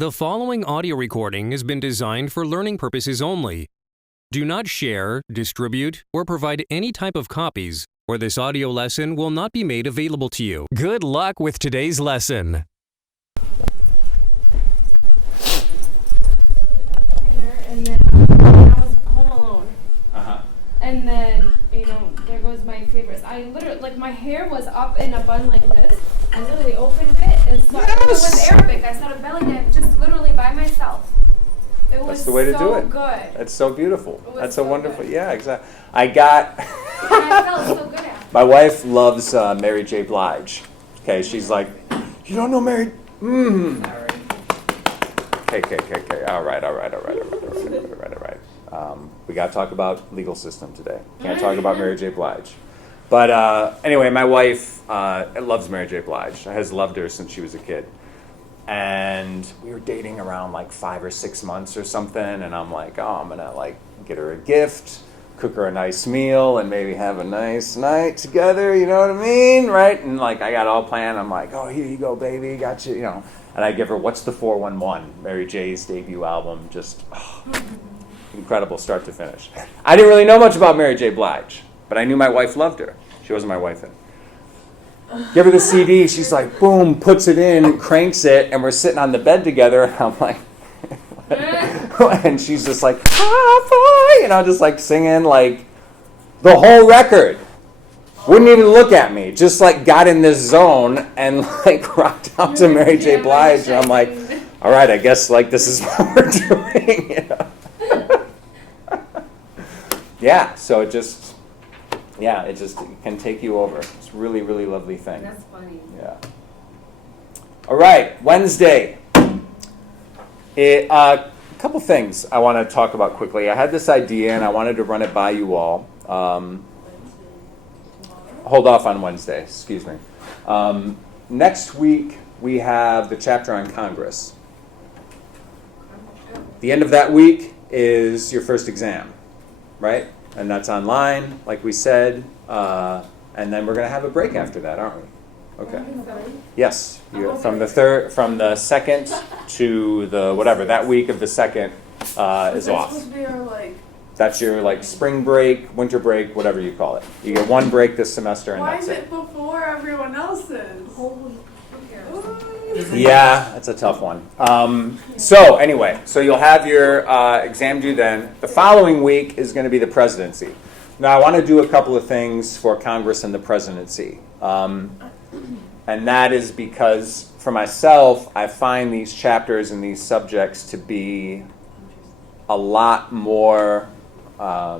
The following audio recording has been designed for learning purposes only. Do not share, distribute, or provide any type of copies, or this audio lesson will not be made available to you. Good luck with today's lesson. And then I was home alone. And then, there goes my favorites. I literally, my hair was up in a bun like this. I literally opened it and saw it was Arabic. I saw a belly dance just literally by myself. It was That's the way to do it. Good. That's so beautiful. That's so wonderful. Good. Yeah, exactly. I felt so good at it. My wife loves Mary J. Blige. Okay, she's like, you don't know Mary? Okay. All right. We got to talk about legal system today. Can't talk about Mary J. Blige. But anyway, my wife loves Mary J. Blige. Has loved her since she was a kid. And we were dating around 5 or 6 months or something. And I'm like, I'm going to get her a gift, cook her a nice meal, and maybe have a nice night together. You know what I mean? Right? And I got all planned. I'm like, oh, here you go, baby. Got you, And I give her What's the 411, Mary J's debut album. Just incredible start to finish. I didn't really know much about Mary J. Blige, but I knew my wife loved her. She wasn't my wife then. Give her the CD. She's like, boom, puts it in, cranks it, and we're sitting on the bed together. And I'm like, and she's just like, just singing the whole record. Wouldn't even look at me. Just got in this zone and rocked out to Mary J. Blige. And I'm like, all right, I guess this is what we're doing. Yeah. So it can take you over. It's really, really lovely thing. That's funny. Yeah. All right, Wednesday. A couple things I want to talk about quickly. I had this idea and I wanted to run it by you all. Hold off on Wednesday, excuse me. Next week we have the chapter on Congress. The end of that week is your first exam, right? And that's online, like we said. And then we're going to have a break after that, aren't we? Okay. Yes. From the second to the whatever, that week of the second is off. That's your spring break, winter break, whatever you call it. You get one break this semester, and Why that's is it. it before everyone else's? Yeah, that's a tough one. So you'll have your exam due then. The following week is going to be the presidency. Now, I want to do a couple of things for Congress and the presidency. And that is because, for myself, I find these chapters and these subjects to be a lot more, I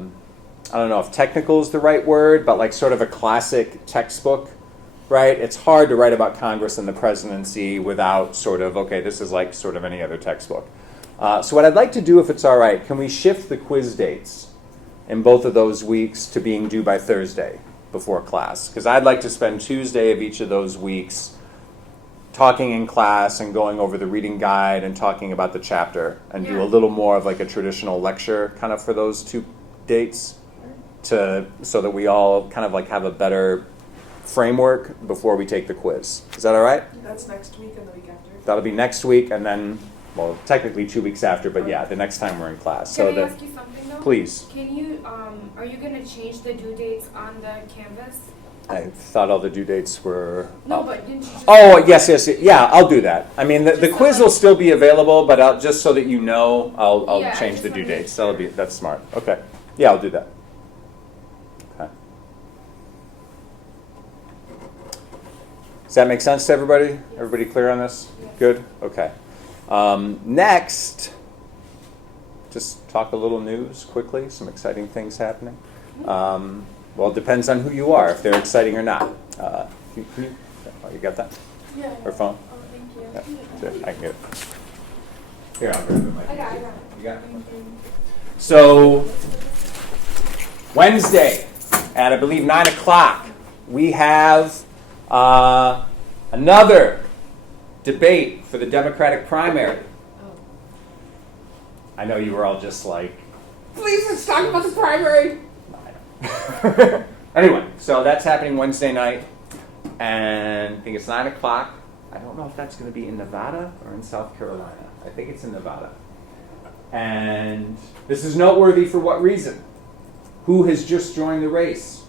don't know if technical is the right word, but sort of a classic textbook. Right? It's hard to write about Congress and the presidency without this is sort of any other textbook. So what I'd like to do, if it's all right, can we shift the quiz dates in both of those weeks to being due by Thursday before class? Because I'd like to spend Tuesday of each of those weeks talking in class and going over the reading guide and talking about the chapter and do a little more of a traditional lecture kind of for those 2 dates so that we all kind of have a better framework before we take the quiz. Is that all right? That's next week and the week after. That'll be next week and then, technically 2 weeks after, but the next time we're in class. Can I ask you something though? Please. Can you, are you going to change the due dates on the Canvas? I thought all the due dates were... No, but didn't you just... Oh, yes. Yeah, I'll do that. I mean, the quiz will still be available, but just so that you know, I'll change the due dates. That's smart. Okay. Yeah, I'll do that. Okay. Does that make sense to everybody? Yes. Everybody clear on this? Yes. Good? Okay. Next, just talk a little news quickly, some exciting things happening. It depends on who you are, if they're exciting or not. You got that? Yeah. Or phone? Oh, thank you. Yeah, sure, I can get it. Here, I'll grab it. I got it. You got it? So, Wednesday at, I believe, 9 o'clock, we have another debate for the Democratic primary. I know you were all just please let's talk about the primary. Anyway, so that's happening Wednesday night, and I think it's 9 o'clock. I don't know if that's going to be in Nevada or in South Carolina. I think it's in Nevada. And this is noteworthy for what reason? Who has just joined the race?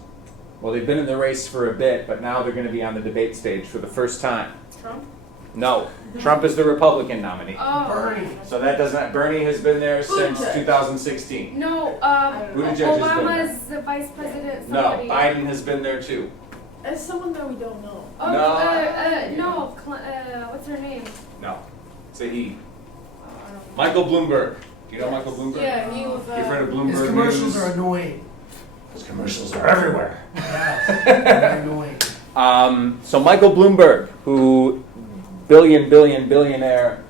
Well, they've been in the race for a bit, but now they're going to be on the debate stage for the first time. Trump? No, Trump is the Republican nominee. Oh. Bernie. So that doesn't. Bernie has been there since Buttigieg. 2016. No, Buttigieg has been Obama's the vice president. No, Somebody. Biden has been there too. As someone that we don't know. Oh, No. no. What's her name? No, it's a he. I don't know. Michael Bloomberg. Do you know Michael Bloomberg? Yeah, he was. You've heard of Bloomberg His commercials News? are annoying. His commercials are everywhere. Yeah, they're annoying. So Michael Bloomberg, who billionaire,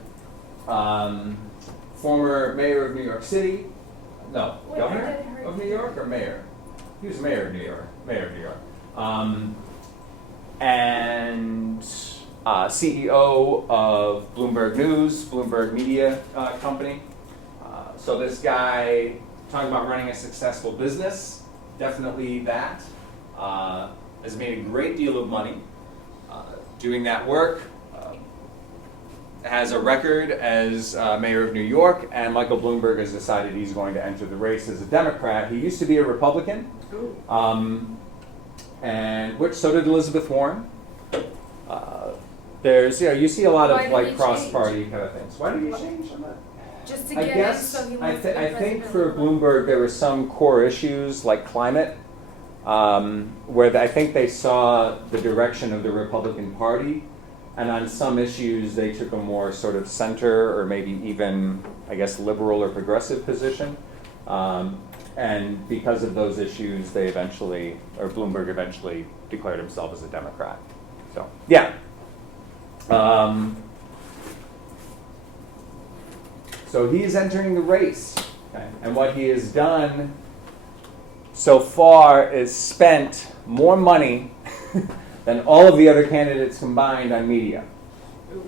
former mayor of New York City. No, Wait, I governor did hear- of New York or mayor? He was mayor of New York. Mayor of New York. And CEO of Bloomberg News, Bloomberg Media Company. So this guy, talking about running a successful business, definitely that. Has made a great deal of money doing that work. Has a record as mayor of New York, and Michael Bloomberg has decided he's going to enter the race as a Democrat. He used to be a Republican, and which so did Elizabeth Warren. There's, you see a lot Why of did like he cross-party kind of things. Why did he change on that? Just to I get guess in, so he I wants to be think president. for Bloomberg there were some core issues like climate, where I think they saw the direction of the Republican Party, and on some issues they took a more sort of center or maybe even I guess liberal or progressive position, and because of those issues Bloomberg eventually declared himself as a Democrat. So yeah. So he's entering the race, okay? And what he has done so far is spent more money than all of the other candidates combined on media.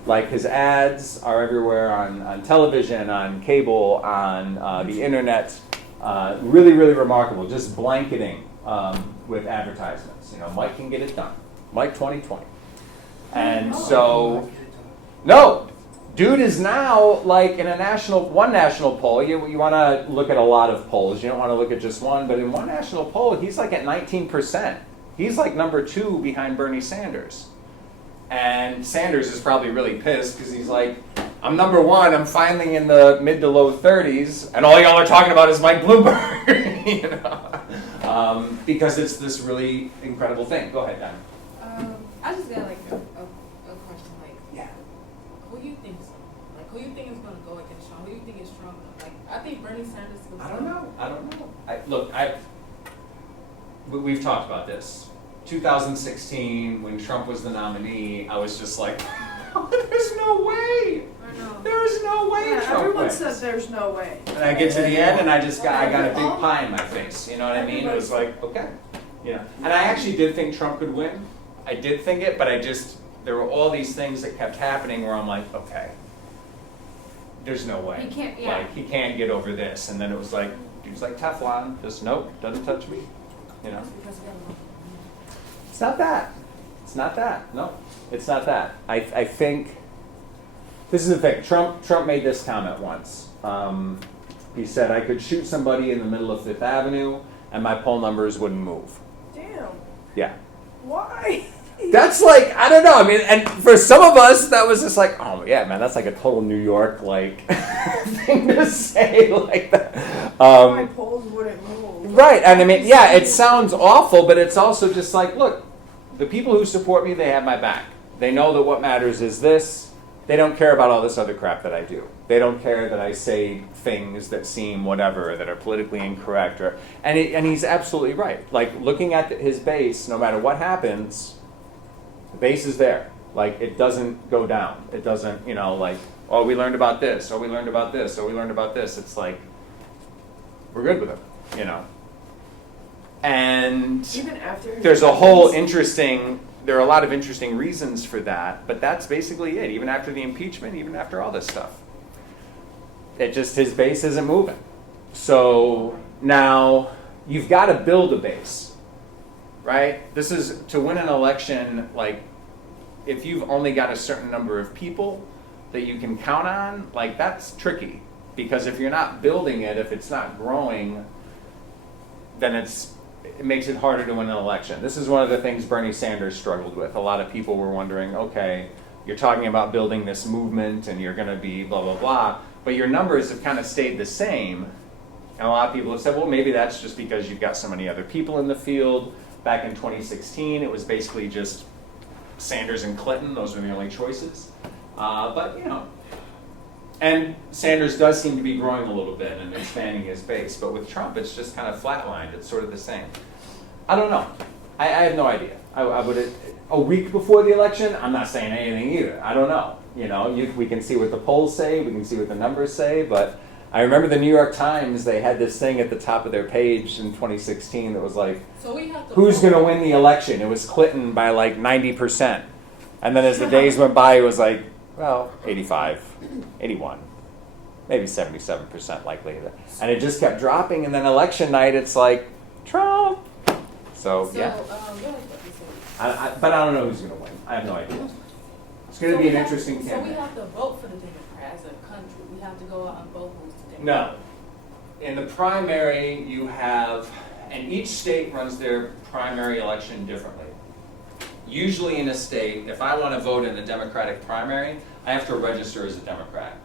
Like his ads are everywhere on television, on cable, on the internet. Really, really remarkable, just blanketing with advertisements. You know, Mike can get it done. Mike 2020. And so, no, dude is now like in one national poll. You want to look at a lot of polls. You don't want to look at just one, but in one national poll, he's like at 19%. He's like number 2 behind Bernie Sanders. And Sanders is probably really pissed because he's like, I'm number 1. I'm finally in the mid to low 30s, and all y'all are talking about is Mike Bloomberg. You know, because it's this really incredible thing. Go ahead, Dan. I just got like a question, like, Yeah. who you think so? Like, who you think is gonna go against Trump? Who you think is strong enough? Like, I think Bernie Sanders is I don't know. We've talked about this. 2016, when Trump was the nominee, I was just like, there's no way. I know. There's no way Yeah, Trump everyone wins. says there's no way. And I get to the end, and I got a big pie in my face. You know what I mean? It was like, okay, you know. And I actually did think Trump could win. I did think it, but there were all these things that kept happening where I'm like, okay, there's no way. He can't, yeah. Like, he can't get over this. And then it was like, dude's like Teflon, just nope, doesn't touch me. You know? It's not that. It's not that. No, it's not that. I think this is the thing. Trump made this comment once. He said, I could shoot somebody in the middle of Fifth Avenue and my poll numbers wouldn't move. Damn. Yeah. Why? That's like, I don't know. I mean, and for some of us, that was just like, oh yeah, man, that's like a total New York like thing to say like that. My polls wouldn't move. Right, and I mean, yeah, it sounds awful, but it's also just like, look, the people who support me, they have my back. They know that what matters is this. They don't care about all this other crap that I do. They don't care that I say things that seem whatever, that are politically incorrect. And he's absolutely right. Like, looking at his base, no matter what happens, the base is there. Like, it doesn't go down. It doesn't, like, oh, we learned about this, or we learned about this, or we learned about this. It's like, we're good with him, And Even after his there's a whole presidency? there are a lot of interesting reasons for that, but that's basically it. Even after the impeachment, even after all this stuff, his base isn't moving. So now you've got to build a base, right? This is to win an election. Like, if you've only got a certain number of people, that you can count on, like that's tricky. Because if you're not building it, if it's not growing, then it makes it harder to win an election. This is one of the things Bernie Sanders struggled with. A lot of people were wondering, okay, you're talking about building this movement and you're going to be blah, blah, blah, but your numbers have kind of stayed the same. And a lot of people have said, well, maybe that's just because you've got so many other people in the field. Back in 2016, it was basically just Sanders and Clinton. Those were the only choices. But, you know, and Sanders does seem to be growing a little bit and expanding his base. But with Trump, it's just kind of flatlined. It's sort of the same. I don't know. I have no idea. I would a week before the election, I'm not saying anything either. I don't know. You know, we can see what the polls say. We can see what the numbers say. But I remember the New York Times, they had this thing at the top of their page in 2016 that was like, So we have to who's going to win the election? It was Clinton by like 90%. And then as the days went by, it was like, well, 85, 81, maybe 77% likely. And it just kept dropping. And then election night, it's like, Trump. So yeah. But I don't know who's going to win. I have no idea. It's going to be an interesting So we campaign. have to vote for the Democrats as a country. We have to go out and vote who's the Democrat. No. In the primary, you have, and each state runs their primary election differently. Usually in a state, if I want to vote in a Democratic primary, I have to register as a Democrat.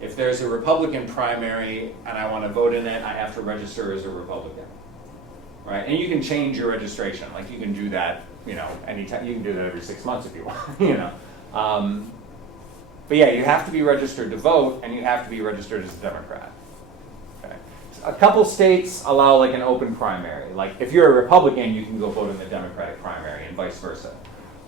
If there's a Republican primary and I want to vote in it, I have to register as a Republican. Right? And you can change your registration. Like you can do that, you know, anytime. You can do that every 6 months if you want, you know. But yeah, you have to be registered to vote, and you have to be registered as a Democrat. Okay. A couple states allow like an open primary. Like if you're a Republican, you can go vote in the Democratic primary, and vice versa.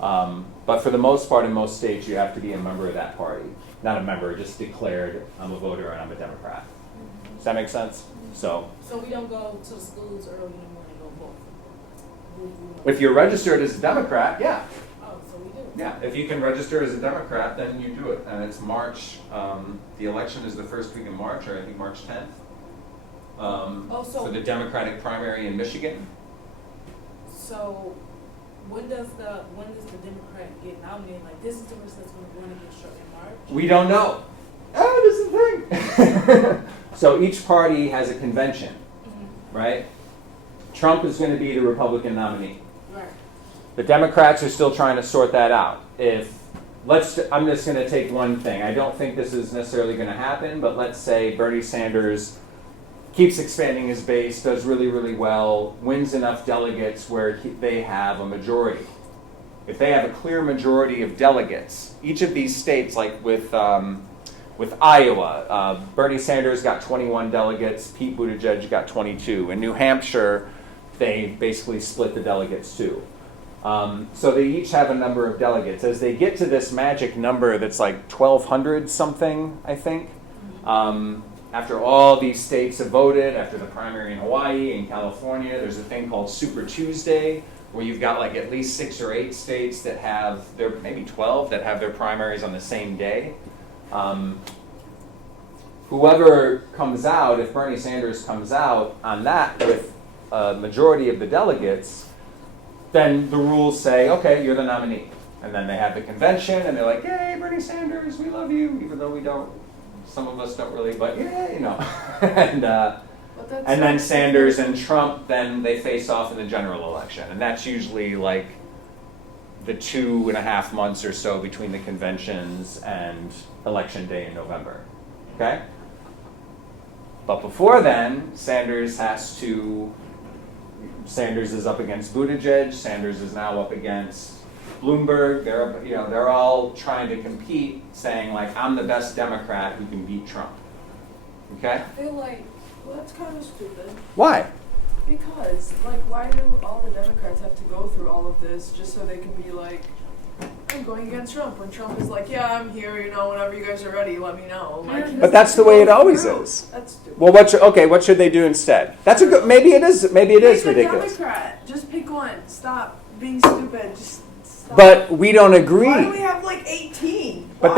But for the most part, in most states, you have to be a member of that party. Not a member, just declared, I'm a voter and I'm a Democrat. Does that make sense? So we don't go to the schools early in the morning and go vote. if you're registered as a Democrat, yeah. Oh, so we do. Yeah, if you can register as a Democrat, then you do it. And it's March, the election is the first week in March, or I think March 10th. For the Democratic primary in Michigan. So when does the Democrat get nominated? Like this is the person that's going to run against Trump in March? We don't know. Oh, this is the thing. So each party has a convention, right? Trump is going to be the Republican nominee. Right. The Democrats are still trying to sort that out. I'm just going to take one thing. I don't think this is necessarily going to happen, but let's say Bernie Sanders keeps expanding his base, does really, really well, wins enough delegates where they have a majority. If they have a clear majority of delegates, each of these states, like with Iowa, Bernie Sanders got 21 delegates, Pete Buttigieg got 22. In New Hampshire, they basically split the delegates too. So they each have a number of delegates. As they get to this magic number that's like 1,200 something, I think, after all these states have voted, after the primary in Hawaii and California, there's a thing called Super Tuesday, where you've got like at least 6 or 8 states that have maybe 12 that have their primaries on the same day. Whoever comes out, if Bernie Sanders comes out on that with a majority of the delegates, then the rules say, okay, you're the nominee. And then they have the convention, and they're like, yay, Bernie Sanders, we love you, even though we don't. Some of us don't really, but yeah, you know. And then Sanders and Trump, then they face off in the general election. And that's usually like the 2.5 months or so between the conventions and election day in November. Okay? But before then, Sanders is up against Buttigieg. Sanders is now up against Bloomberg. They're all trying to compete, saying like, I'm the best Democrat who can beat Trump. Okay? I feel like, well, that's kind of stupid. Why? Because, like, why do all the Democrats have to go through all of this just so they can be like, I'm going against Trump, when Trump is like, yeah, I'm here, whenever you guys are ready, let me know. Like, he But that's the way it always is. That's stupid. Well, what should they do instead? That's a good. Maybe it is Pick a ridiculous. Democrat. Just pick one. Stop being stupid. Just stop. But we don't agree. Why do we have like 18? But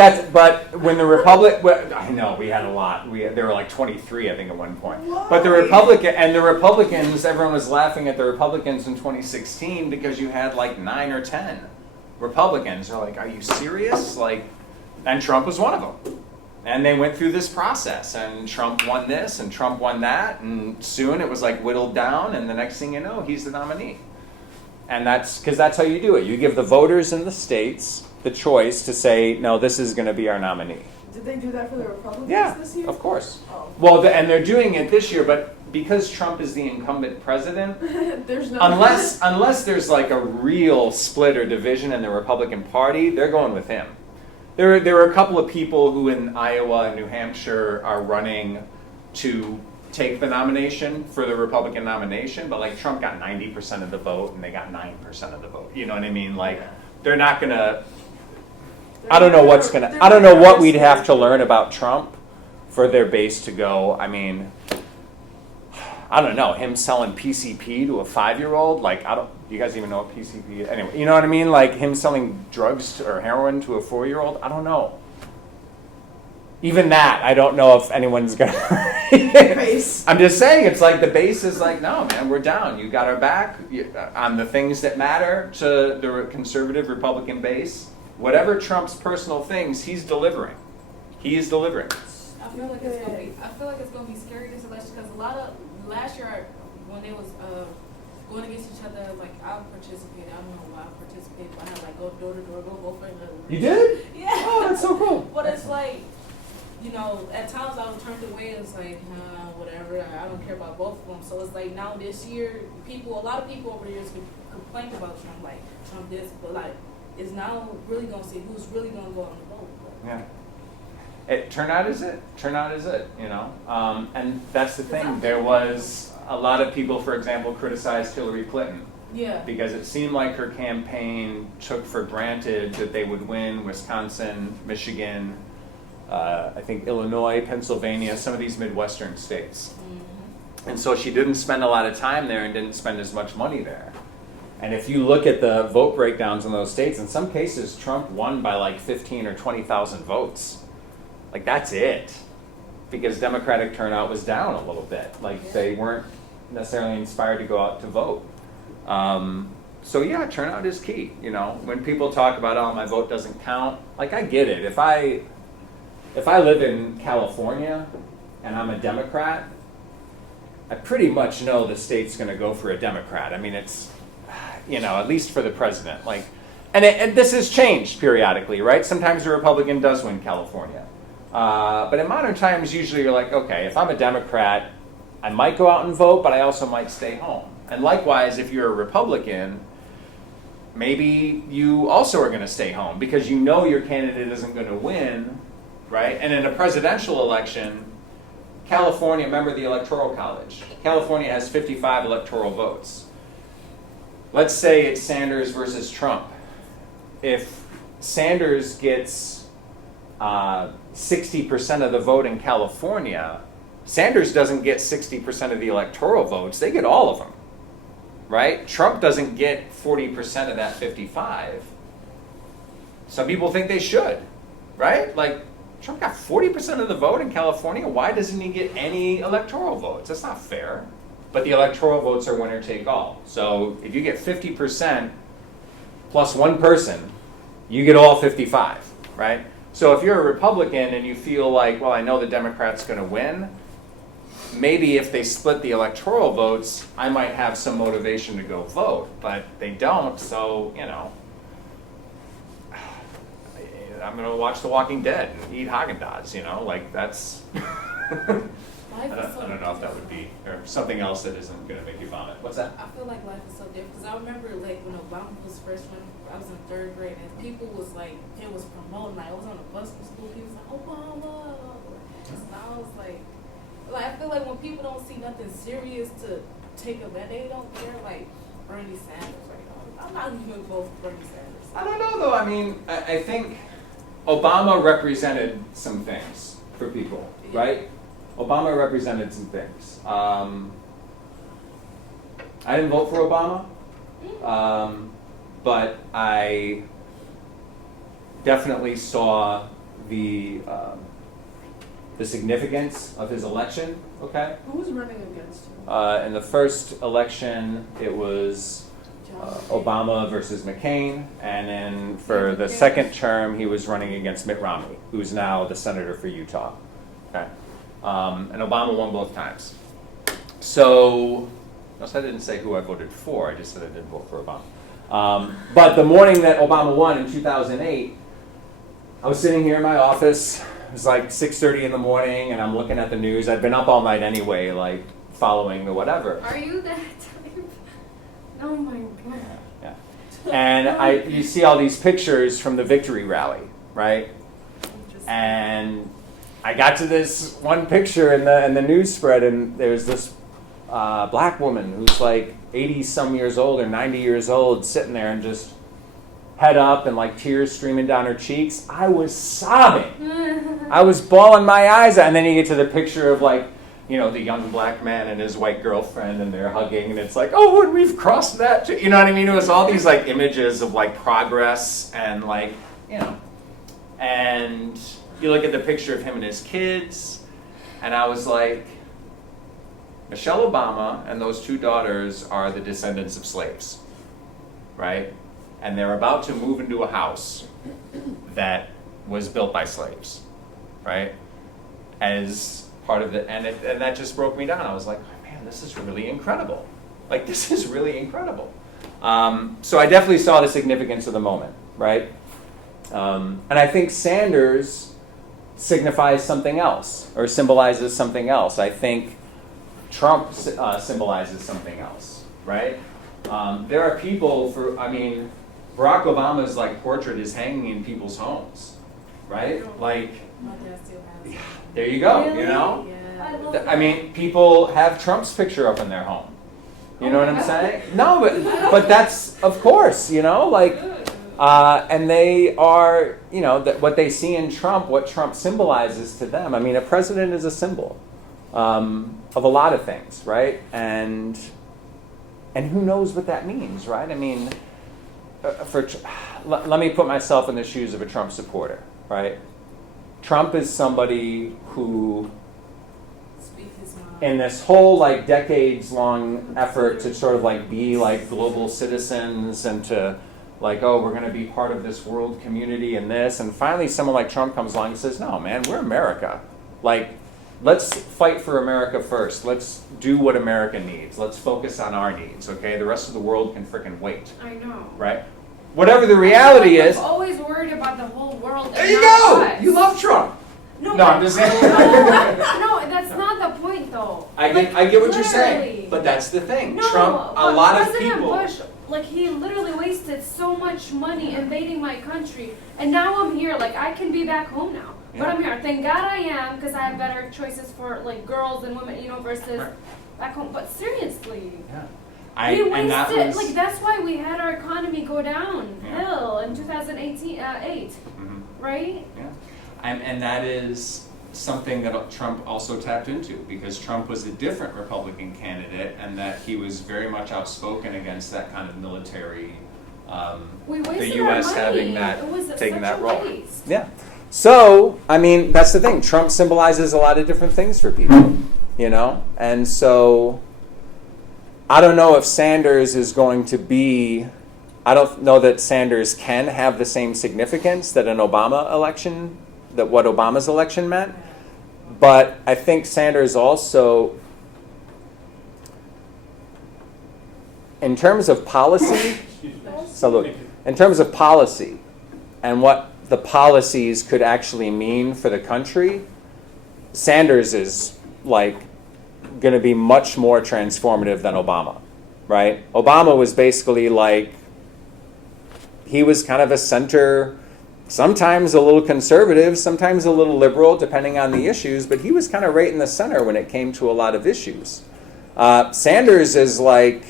when the I know we had a lot. There were like 23, I think, at one point. Why? But the Republicans, everyone was laughing at the Republicans in 2016 because you had like 9 or 10 Republicans. They're like, are you serious? Like, And Trump was one of them. And they went through this process, and Trump won this, and Trump won that, and soon it was like whittled down, and the next thing you know, he's the nominee. And that's because that's how you do it. You give the voters in the states the choice to say, no, this is going to be our nominee. Did they do that for the Republicans Yeah, this year? of course. Oh. Well, and they're doing it this year, but because Trump is the incumbent president, There's no unless there's like a real split or division in the Republican Party, they're going with him. There are a couple of people who in Iowa and New Hampshire are running to take the nomination for the Republican nomination, but like Trump got 90% of the vote and they got 9% of the vote. You know what I mean? Like they're not gonna. I don't know what's gonna. I don't know what we'd have to learn about Trump for their base to go. I mean, I don't know, him selling PCP to a 5-year-old, like, do you guys even know what PCP is? Anyway, you know what I mean? Like, him selling drugs or heroin to a 4-year-old, I don't know. Even that, I don't know if anyone's going to... I'm just saying, it's like the base is like, no, man, we're down. You got our back on the things that matter to the conservative Republican base. Whatever Trump's personal things, he's delivering. He is delivering. I feel like it's gonna be scary this election because a lot of last year when they was going against each other, like I participated. I don't know why I participated, but I had like go door to door, go vote for another. You did? Yeah. Oh, that's so cool. But it's like, you know, at times I was turned away. It's like, whatever. I don't care about both of them. So it's like now this year, a lot of people over the years complained about Trump, like Trump this, but like it's now really gonna see who's really gonna go out and vote. Yeah. Turnout is it, you know? And that's the thing. There was a lot of people, for example, criticized Hillary Clinton. Yeah. Because it seemed like her campaign took for granted that they would win Wisconsin, Michigan, I think Illinois, Pennsylvania, some of these Midwestern states. Mm-hmm. And so she didn't spend a lot of time there and didn't spend as much money there. And if you look at the vote breakdowns in those states, in some cases Trump won by like 15 or 20,000 votes. Like that's it, because Democratic turnout was down a little bit. Like they weren't necessarily inspired to go out to vote. So yeah, turnout is key. You know, when people talk about, oh, my vote doesn't count, like I get it. If I live in California and I'm a Democrat, I pretty much know the state's going to go for a Democrat. I mean, it's, you know, at least for the president. Like, and this has changed periodically, right? Sometimes a Republican does win California. But in modern times, usually you're like, okay, if I'm a Democrat, I might go out and vote, but I also might stay home. And likewise, if you're a Republican, maybe you also are going to stay home because you know your candidate isn't going to win, right? And in a presidential election, California, remember the Electoral College. California has 55 electoral votes. Let's say it's Sanders versus Trump. If Sanders gets 60% of the vote in California, Sanders doesn't get 60% of the electoral votes. They get all of them, right? Trump doesn't get 40% of that 55. Some people think they should, right? Like, Trump got 40% of the vote in California. Why doesn't he get any electoral votes? That's not fair. But the electoral votes are winner take all. So if you get 50% plus one person, you get all 55, right? So if you're a Republican and you feel like, well, I know the Democrat's going to win, maybe if they split the electoral votes, I might have some motivation to go vote. But they don't, so, you know, I'm going to watch The Walking Dead and eat Haagen-Dazs, you know, like that's... I don't know if that would be, or something else that isn't going to make you vomit. What's that? I feel like life is so different because I remember like when Obama was first running, I was in 3rd grade and people was like, it was promoting, like I was on the bus from school, people was like, Obama. And I was like I feel like when people don't see nothing serious to take a bet, they don't care, like Bernie Sanders right now. I'm not even vote for Bernie Sanders. I don't know though, I mean, I think Obama represented some things for people, right? Obama represented some things. I didn't vote for Obama, but I definitely saw the significance of his election. Okay. Who was running against him? In the first election, it was Obama versus McCain, and then for the second term, he was running against Mitt Romney, who's now the senator for Utah. Okay, and Obama won both times. So, notice I didn't say who I voted for. I just said I didn't vote for Obama. But the morning that Obama won in 2008, I was sitting here in my office. It was like 6:30 in the morning, and I'm looking at the news. I'd been up all night anyway, like following the whatever. Are you that type? Oh my god. Yeah. And you see all these pictures from the victory rally, right? And I got to this one picture in the news spread, and there's this black woman who's like 80 some years old or 90 years old, sitting there and just head up and like tears streaming down her cheeks. I was sobbing. I was bawling my eyes out. And then you get to the picture of like, you know, the young black man and his white girlfriend, and they're hugging, and it's like, oh, and we've crossed that too. You know what I mean? It was all these like images of like progress and like, you know. And you look at the picture of him and his kids, and I was like, Michelle Obama and those two daughters are the descendants of slaves, right? And they're about to move into a house that was built by slaves, right? As part of the, and that just broke me down. I was like, oh, man, this is really incredible. Like, this is really incredible. So I definitely saw the significance of the moment, right? And I think Sanders signifies something else, or symbolizes something else. I think Trump symbolizes something else, right? There are people Barack Obama's like portrait is hanging in people's homes, right? Like, My dad still has it. there you go, Really? you know? Yeah. I love I mean, people have Trump's picture up in their home. You know what I'm saying? No, but that's, of course, you know, like, and they are, you know, what they see in Trump, what Trump symbolizes to them. I mean, a president is a symbol of a lot of things, right? And who knows what that means, right? I mean, let me put myself in the shoes of a Trump supporter, right? Trump is somebody who, Speak his mind. in this whole like decades-long effort to sort of like be like global citizens and to like, oh, we're going to be part of this world community and this, and finally someone like Trump comes along and says, no, man, we're America. Like, let's fight for America first. Let's do what America needs. Let's focus on our needs, okay? The rest of the world can frickin' wait, I know. right? Whatever the reality is, I'm always worried about the whole world. there and you not go! us. You love Trump. No, No, I'm just saying. No, that's not the point, though. I get what you're saying, literally. but that's the thing. No, Trump, a but lot of President people. Bush, like, he literally wasted so much money invading my country, and now I'm here. Like, I can be back home now, but Yeah. I'm here. Thank God I am, because I have better choices for like girls and women, you know, versus Right. back home. But seriously, Yeah. we And that wasted. was, Like, that's why we had our economy go downhill Yeah. in 2008, Mhm. right? Yeah. And that is something that Trump also tapped into, because Trump was a different Republican candidate, and that he was very much outspoken against that kind of military, We the wasted U.S. our money. having that, It was taking such that a role. waste. Yeah. So, I mean, that's the thing. Trump symbolizes a lot of different things for people, you know? And so, I don't know if Sanders is going to be, I don't know that Sanders can have the same significance that an Obama election, that what Obama's election meant. But I think Sanders also, in terms of policy, so look, in terms of policy and what the policies could actually mean for the country, Sanders is like going to be much more transformative than Obama, right? Obama was basically like, he was kind of a center, sometimes a little conservative, sometimes a little liberal, depending on the issues, but he was kind of right in the center when it came to a lot of issues. Sanders is like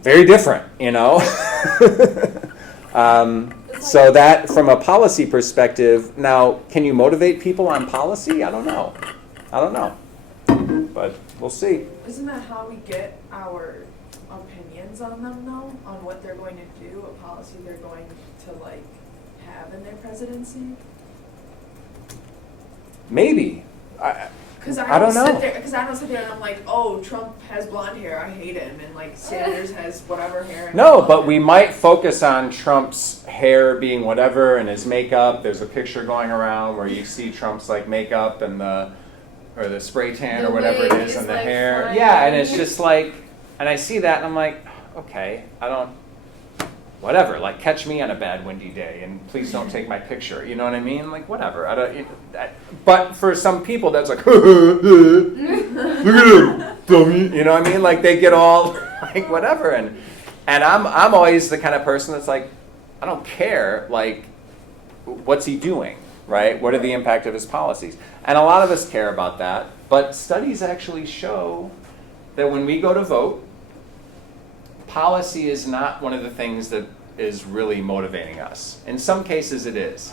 very different, you know? So that, from a policy perspective, now, can you motivate people on policy? I don't know. But we'll see. Isn't that how we get our opinions on them, though? On what they're going to do, what policy they're going to, like, have in their presidency? Maybe. Because I don't know. Because I don't sit there and I'm like, oh, Trump has blonde hair, I hate him, and like Sanders has whatever hair. And No, but we might focus on Trump's hair being whatever and his makeup. There's a picture going around where you see Trump's like makeup and the spray tan The or whatever it wig is is, and the like, hair. flying. Yeah, and it's just like, and I see that and I'm like, okay, I don't, whatever. Like, catch me on a bad windy day and please don't take my picture. You know what I mean? Like, whatever. I don't. But for some people, that's like, look at him, dummy. You know what I mean? Like, they get all like whatever. And I'm always the kind of person that's like, I don't care. Like, what's he doing? Right? What are the impact of his policies? And a lot of us care about that. But studies actually show that when we go to vote, policy is not one of the things that is really motivating us. In some cases it is.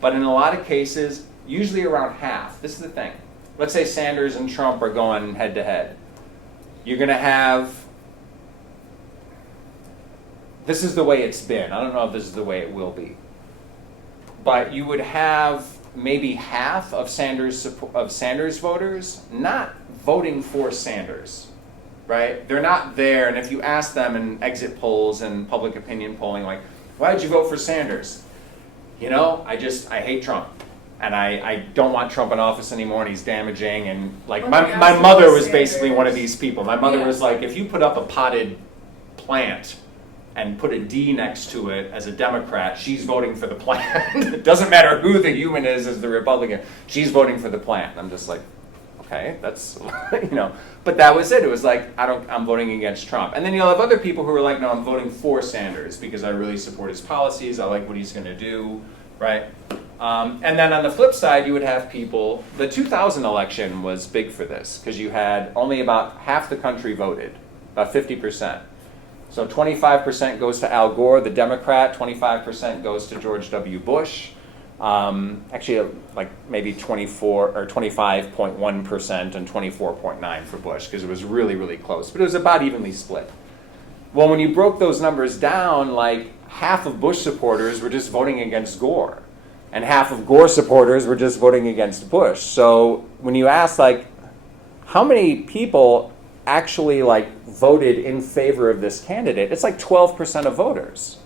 But in a lot of cases, usually around half, this is the thing. Let's say Sanders and Trump are going head to head. You're going to have, this is the way it's been. I don't know if this is the way it will be. But you would have maybe half of Sanders voters not voting for Sanders. Right? They're not there, and if you ask them in exit polls and public opinion polling, like, why did you vote for Sanders? You know, I hate Trump. And I don't want Trump in office anymore, and he's damaging, and like, my mother was basically one of these people. My mother was like, if you put up a potted plant and put a D next to it as a Democrat, she's voting for the plant. It doesn't matter who the human is as the Republican, she's voting for the plant. And I'm just like, okay, that's, you know, but that was it. It was like, I'm voting against Trump. And then you'll have other people who are like, no, I'm voting for Sanders because I really support his policies. I like what he's going to do, right? And then on the flip side, you would have people, the 2000 election was big for this because you had only about half the country voted, about 50%. So 25% goes to Al Gore, the Democrat, 25% goes to George W. Bush. Actually, like maybe 24 or 25.1% and 24.9% for Bush because it was really, really close. But it was about evenly split. Well, when you broke those numbers down, like half of Bush supporters were just voting against Gore, and half of Gore supporters were just voting against Bush. So when you ask, like, how many people actually like voted in favor of this candidate, it's like 12% of voters.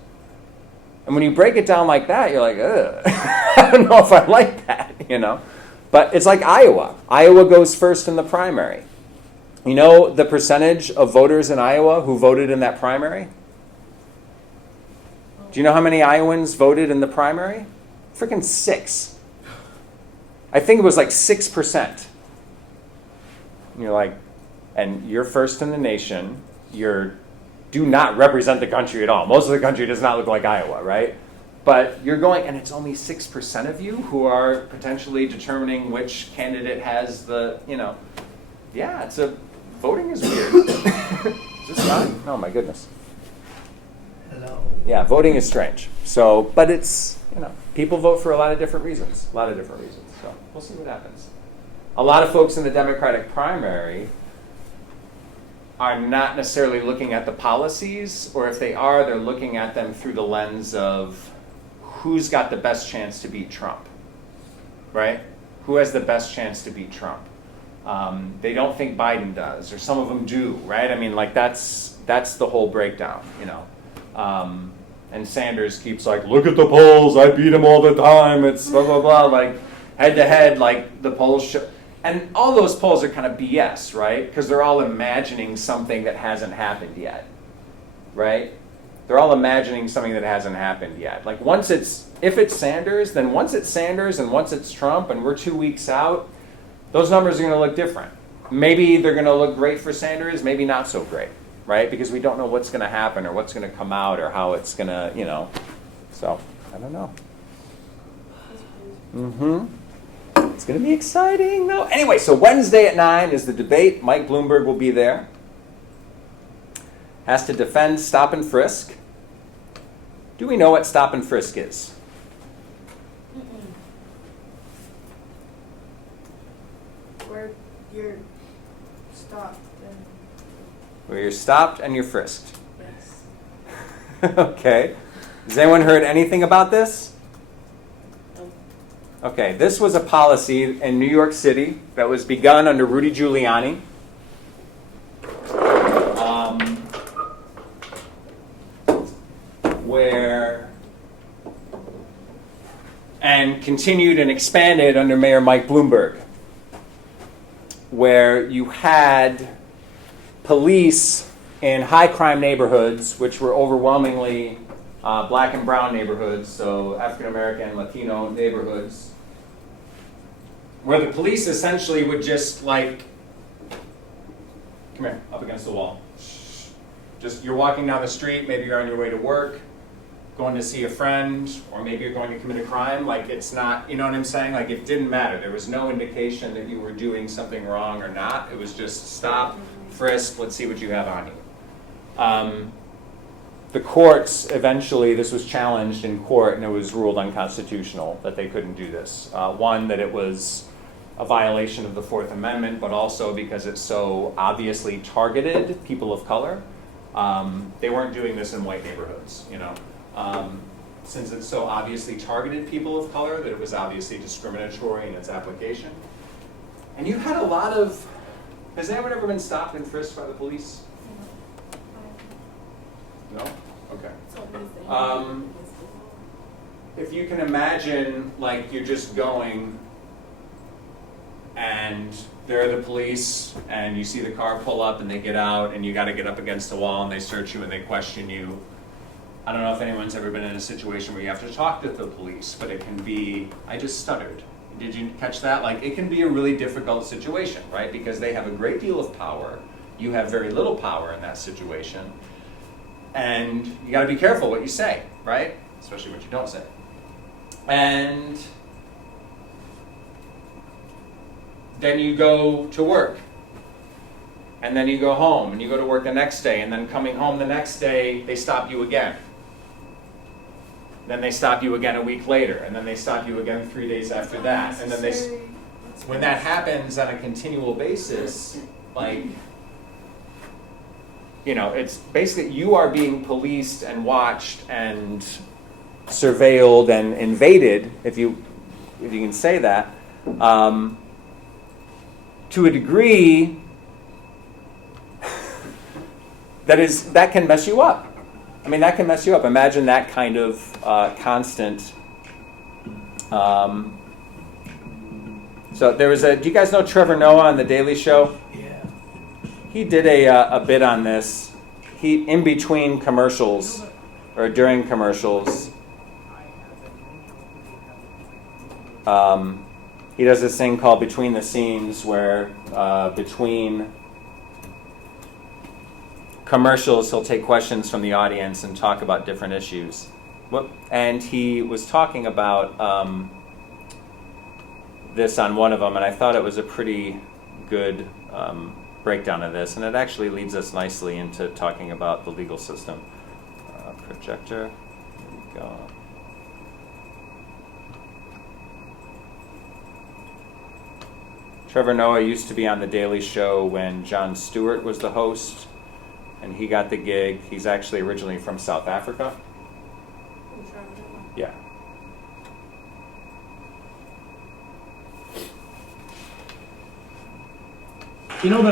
And when you break it down like that, you're like, ugh, I don't know if I like that, you know? But it's like Iowa. Iowa goes first in the primary. You know the percentage of voters in Iowa who voted in that primary? Do you know how many Iowans voted in the primary? Freaking 6. I think it was like 6%. And you're like, and you're first in the nation, do not represent the country at all. Most of the country does not look like Iowa, right? But you're going, and it's only 6% of you who are potentially determining which candidate has the, you know. Yeah, voting is weird. Is this on? Oh my goodness. Hello. Yeah, voting is strange. So, but it's, you know, people vote for a lot of different reasons. So we'll see what happens. A lot of folks in the Democratic primary are not necessarily looking at the policies, or if they are, they're looking at them through the lens of who's got the best chance to beat Trump, right? Who has the best chance to beat Trump? They don't think Biden does, or some of them do, right? I mean, like that's the whole breakdown, you know. And Sanders keeps like, look at the polls, I beat him all the time, it's blah, blah, blah, like head to head, like the polls show. And all those polls are kind of BS, right? Because they're all imagining something that hasn't happened yet, right? They're all imagining something that hasn't happened yet. Like if it's Sanders, then once it's Sanders and once it's Trump and we're 2 weeks out, those numbers are going to look different. Maybe they're going to look great for Sanders, maybe not so great, right? Because we don't know what's going to happen or what's going to come out or how it's going to, you know. So, I don't know. It's going to be exciting, though. Anyway, so Wednesday at 9 is the debate. Mike Bloomberg will be there. Has to defend stop and frisk. Do we know what stop and frisk is? Where you're stopped and Where you're stopped and you're frisked. Yes. Okay. Has anyone heard anything about this? No. Okay, this was a policy in New York City that was begun under Rudy Giuliani. And continued and expanded under Mayor Mike Bloomberg, where you had police in high crime neighborhoods, which were overwhelmingly black and brown neighborhoods, so African American, Latino neighborhoods, where the police essentially would just like, come here, up against the wall. Just, you're walking down the street, maybe you're on your way to work, going to see a friend, or maybe you're going to commit a crime. Like, it's not, you know what I'm saying? Like, it didn't matter. There was no indication that you were doing something wrong or not. It was just stop, frisk, let's see what you have on you. The courts, eventually, this was challenged in court, and it was ruled unconstitutional that they couldn't do this. One, that it was a violation of the Fourth Amendment, but also because it so obviously targeted people of color. They weren't doing this in white neighborhoods, you know. Since it so obviously targeted people of color, that it was obviously discriminatory in its application. And you had a lot of, has anyone ever been stopped and frisked by the police? No? Okay. If you can imagine, like, you're just going and there are the police and you see the car pull up and they get out and you got to get up against the wall and they search you and they question you. I don't know if anyone's ever been in a situation where you have to talk to the police, but it can be, I just stuttered. Did you catch that? Like, it can be a really difficult situation, right? Because they have a great deal of power. You have very little power in that situation. And you got to be careful what you say, right? Especially what you don't say. And then you go to work. And then you go home, and you go to work the next day, and then coming home the next day, they stop you again. Then they stop you again a week later, and then they stop you again 3 days after that. And then when that happens on a continual basis, like, you know, it's basically you are being policed and watched and surveilled and invaded, if you can say that, to a degree that can mess you up. I mean, that can mess you up. Imagine that kind of constant. So there was do you guys know Trevor Noah on The Daily Show? Yeah. He did a bit on this. He, in between commercials, or during commercials, he does this thing called Between the Scenes, where between commercials, he'll take questions from the audience and talk about different issues. And he was talking about this on one of them, and I thought it was a pretty good breakdown of this, and it actually leads us nicely into talking about the legal system. Projector, here we go. Trevor Noah used to be on The Daily Show when Jon Stewart was the host, and he got the gig. He's actually originally from South Africa. Yeah. You know,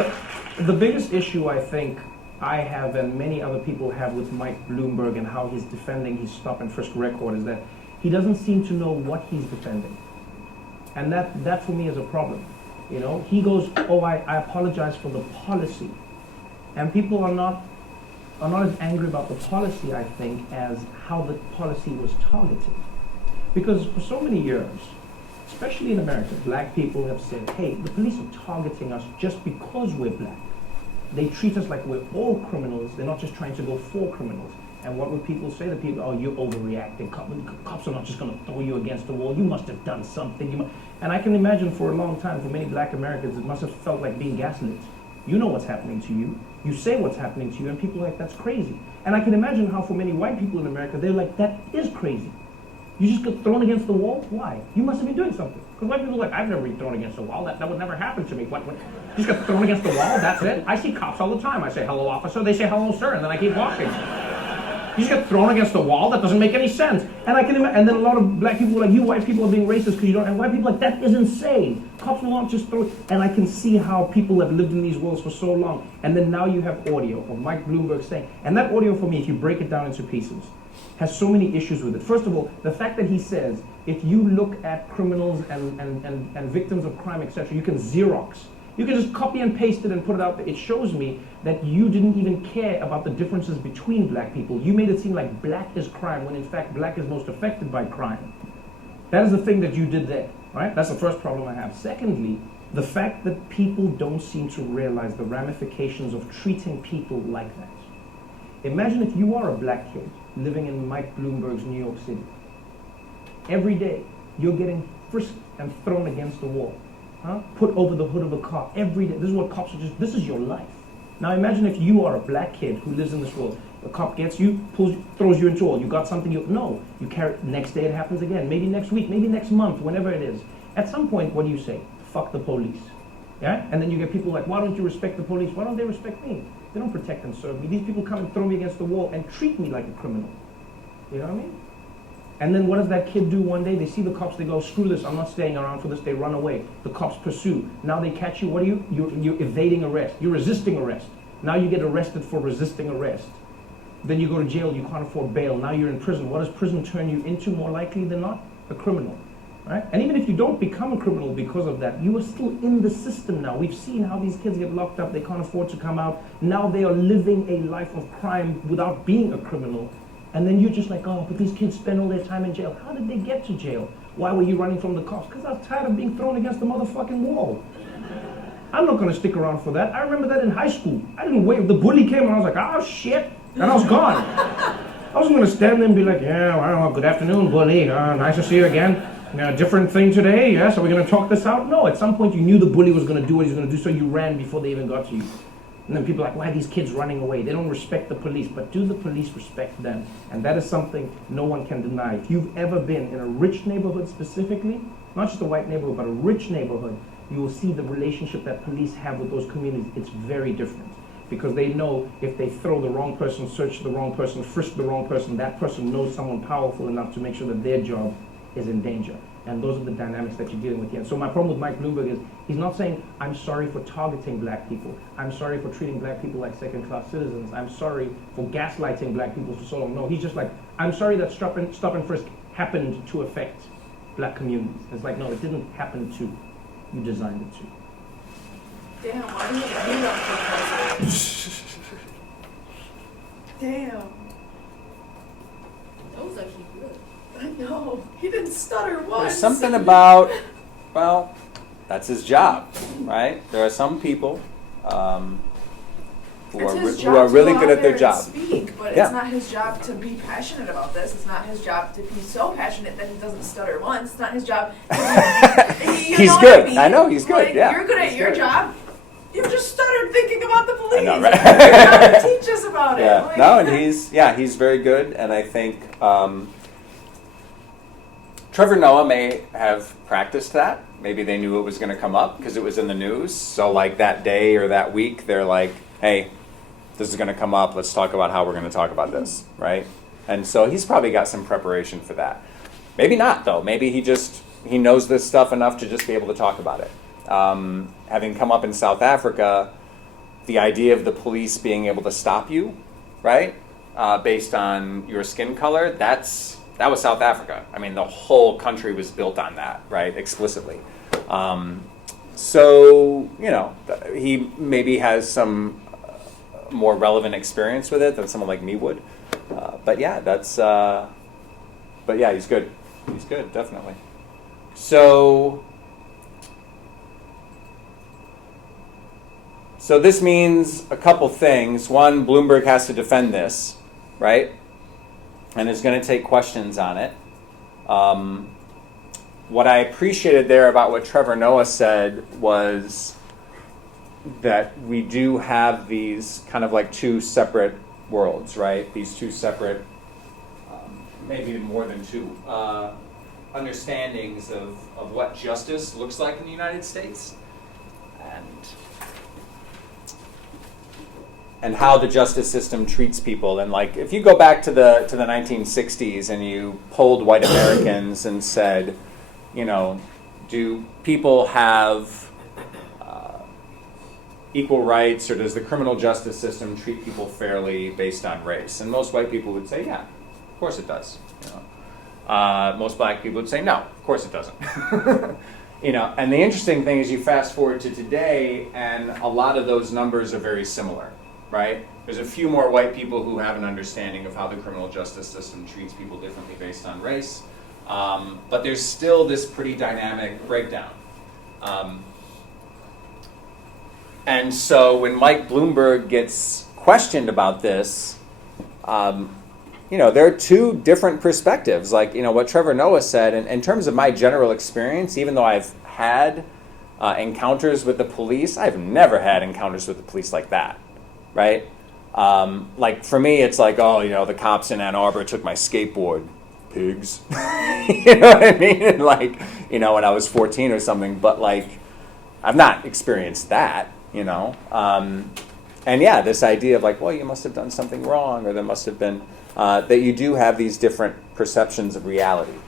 the biggest issue I think I have and many other people have with Mike Bloomberg and how he's defending his stop and frisk record is that he doesn't seem to know what he's defending. And that for me is a problem. You know, he goes, oh, I apologize for the policy. And people are not as angry about the policy, I think, as how the policy was targeted. Because for so many years, especially in America, black people have said, hey, the police are targeting us just because we're black. They treat us like we're all criminals. They're not just trying to go for criminals. And what would people say to people? Oh, you're overreacting. Cops are not just going to throw you against the wall. You must have done something. And I can imagine for a long time, for many black Americans, it must have felt like being gaslit. You know what's happening to you. You say what's happening to you, and people are like, that's crazy. And I can imagine how for many white people in America, they're like, that is crazy. You just get thrown against the wall? Why? You must have been doing something. Because white people are like, I've never been thrown against the wall. That would never happen to me. What? You just get thrown against the wall? That's it? I see cops all the time. I say, hello, officer. They say, hello, sir. And then I keep walking. You just get thrown against the wall. That doesn't make any sense. And I can imagine, and then a lot of black people are like, you white people are being racist because you don't, and white people are like, that is insane. Cops will not just throw, and I can see how people have lived in these worlds for so long. And then now you have audio of Mike Bloomberg saying, and that audio for me, if you break it down into pieces, has so many issues with it. First of all, the fact that he says, if you look at criminals and victims of crime, etc., you can Xerox. You can just copy and paste it and put it out there. It shows me that you didn't even care about the differences between black people. You made it seem like black is crime, when in fact black is most affected by crime. That is the thing that you did there, right? That's the first problem I have. Secondly, the fact that people don't seem to realize the ramifications of treating people like that. Imagine if you are a black kid living in Mike Bloomberg's New York City. Every day, you're getting frisked and thrown against the wall. Put over the hood of a car every day. This is what cops are this is your life. Now imagine if you are a black kid who lives in this world. A cop gets you, throws you into a wall. You got something you carry, next day it happens again. Maybe next week, maybe next month, whenever it is. At some point, what do you say? Fuck the police. Yeah? And then you get people like, why don't you respect the police? Why don't they respect me? They don't protect and serve me. These people come and throw me against the wall and treat me like a criminal. You know what I mean? And then what does that kid do one day? They see the cops, they go, screw this, I'm not staying around for this, they run away. The cops pursue. Now they catch you, what are you? You're evading arrest. You're resisting arrest. Now you get arrested for resisting arrest. Then you go to jail, you can't afford bail. Now you're in prison. What does prison turn you into more likely than not? A criminal. Right? And even if you don't become a criminal because of that, you are still in the system now. We've seen how these kids get locked up, they can't afford to come out. Now they are living a life of crime without being a criminal. And then you're just like, oh, but these kids spend all their time in jail. How did they get to jail? Why were you running from the cops? Because I was tired of being thrown against the motherfucking wall. I'm not going to stick around for that. I remember that in high school. I didn't wait. The bully came and I was like, oh, shit. And I was gone. I wasn't going to stand there and be like, yeah, well, good afternoon, bully. Nice to see you again. Different thing today, yes? Are we going to talk this out? No, at some point you knew the bully was going to do what he was going to do, so you ran before they even got to you. And then people are like, why are these kids running away? They don't respect the police, but do the police respect them? And that is something no one can deny. If you've ever been in a rich neighborhood specifically, not just a white neighborhood, but a rich neighborhood, you will see the relationship that police have with those communities. It's very different. Because they know if they throw the wrong person, search the wrong person, frisk the wrong person, that person knows someone powerful enough to make sure that their job is in danger. And those are the dynamics that you're dealing with here. So my problem with Mike Bloomberg is he's not saying, I'm sorry for targeting black people. I'm sorry for treating black people like second-class citizens. I'm sorry for gaslighting black people for so long. No, he's just like, I'm sorry that stop and frisk happened to affect black communities. It's like, no, it didn't happen to. You designed it to. Damn, why do you have me up for Damn. That was actually good. I know. He didn't stutter once. There's something about, well, that's his job, right? There are some people who are really good at their job. Speak, but it's not his job to be passionate about this. It's not his job to be so passionate that he doesn't stutter once. It's not his job. He's good. I know he's good. Yeah, you're good at your job. You just stuttered thinking about the police. I know, right? You're trying to teach us about it. Yeah. No, and he's very good, and I think Trevor Noah may have practiced that. Maybe they knew it was going to come up because it was in the news. So like that day or that week, they're like, hey, this is going to come up. Let's talk about how we're going to talk about this, right? And so he's probably got some preparation for that. Maybe not, though. Maybe he knows this stuff enough to just be able to talk about it. Having come up in South Africa, the idea of the police being able to stop you, right, based on your skin color, that was South Africa. I mean, the whole country was built on that, right, explicitly. So, he maybe has some more relevant experience with it than someone like me would. But yeah, he's good. He's good, definitely. So this means a couple things. One, Bloomberg has to defend this, right? And is going to take questions on it. What I appreciated there about what Trevor Noah said was that we do have these kind of like two separate worlds, right? These two separate, maybe more than two, understandings of what justice looks like in the United States. and how the justice system treats people. And like, if you go back to the 1960s and you polled white Americans and said, you know, do people have equal rights, or does the criminal justice system treat people fairly based on race? And most white people would say, yeah, of course it does. You know? Most black people would say, no, of course it doesn't. You know, and the interesting thing is you fast forward to today, and a lot of those numbers are very similar, right? There's a few more white people who have an understanding of how the criminal justice system treats people differently based on race, but there's still this pretty dynamic breakdown. And so when Mike Bloomberg gets questioned about this, you know, there are two different perspectives. Like, you know, what Trevor Noah said, and in terms of my general experience, even though I've had encounters with the police, I've never had encounters with the police like that, right? Like, for me, it's like, oh, you know, the cops in Ann Arbor took my skateboard. Pigs. You know what I mean? And like, you know, when I was 14 or something, but like, I've not experienced that. You know, and yeah, this idea of like, well, you must have done something wrong, or there must have been, that you do have these different perceptions of reality.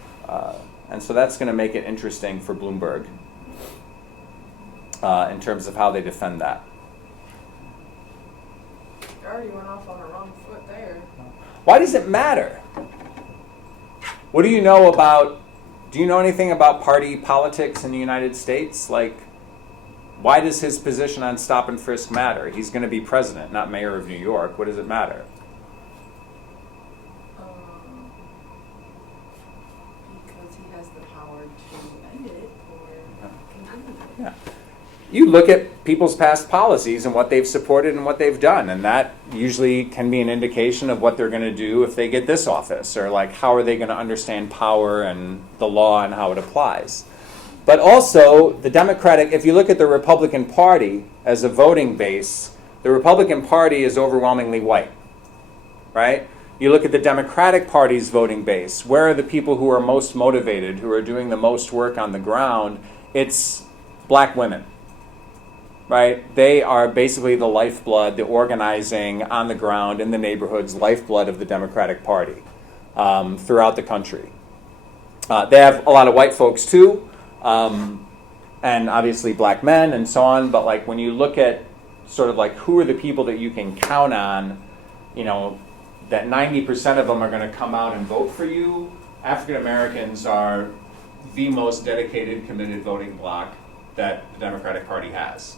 And so that's going to make it interesting for Bloomberg in terms of how they defend that. You already went off on the wrong foot there. Why does it matter? What do you know about, do you know anything about party politics in the United States? Like, why does his position on stop and frisk matter? He's going to be president, not mayor of New York. What does it matter? Because he has the power to end it or continue it. Yeah. You look at people's past policies and what they've supported and what they've done, and that usually can be an indication of what they're going to do if they get this office, or like how are they going to understand power and the law and how it applies. But also, the Democratic, if you look at the Republican Party as a voting base, the Republican Party is overwhelmingly white, right? You look at the Democratic Party's voting base, where are the people who are most motivated, who are doing the most work on the ground? It's black women, right? They are basically the lifeblood, the organizing on the ground in the neighborhoods, lifeblood of the Democratic Party throughout the country. They have a lot of white folks too, and obviously black men and so on, but like when you look at sort of like who are the people that you can count on, you know, that 90% of them are going to come out and vote for you, African Americans are the most dedicated, committed voting bloc that the Democratic Party has.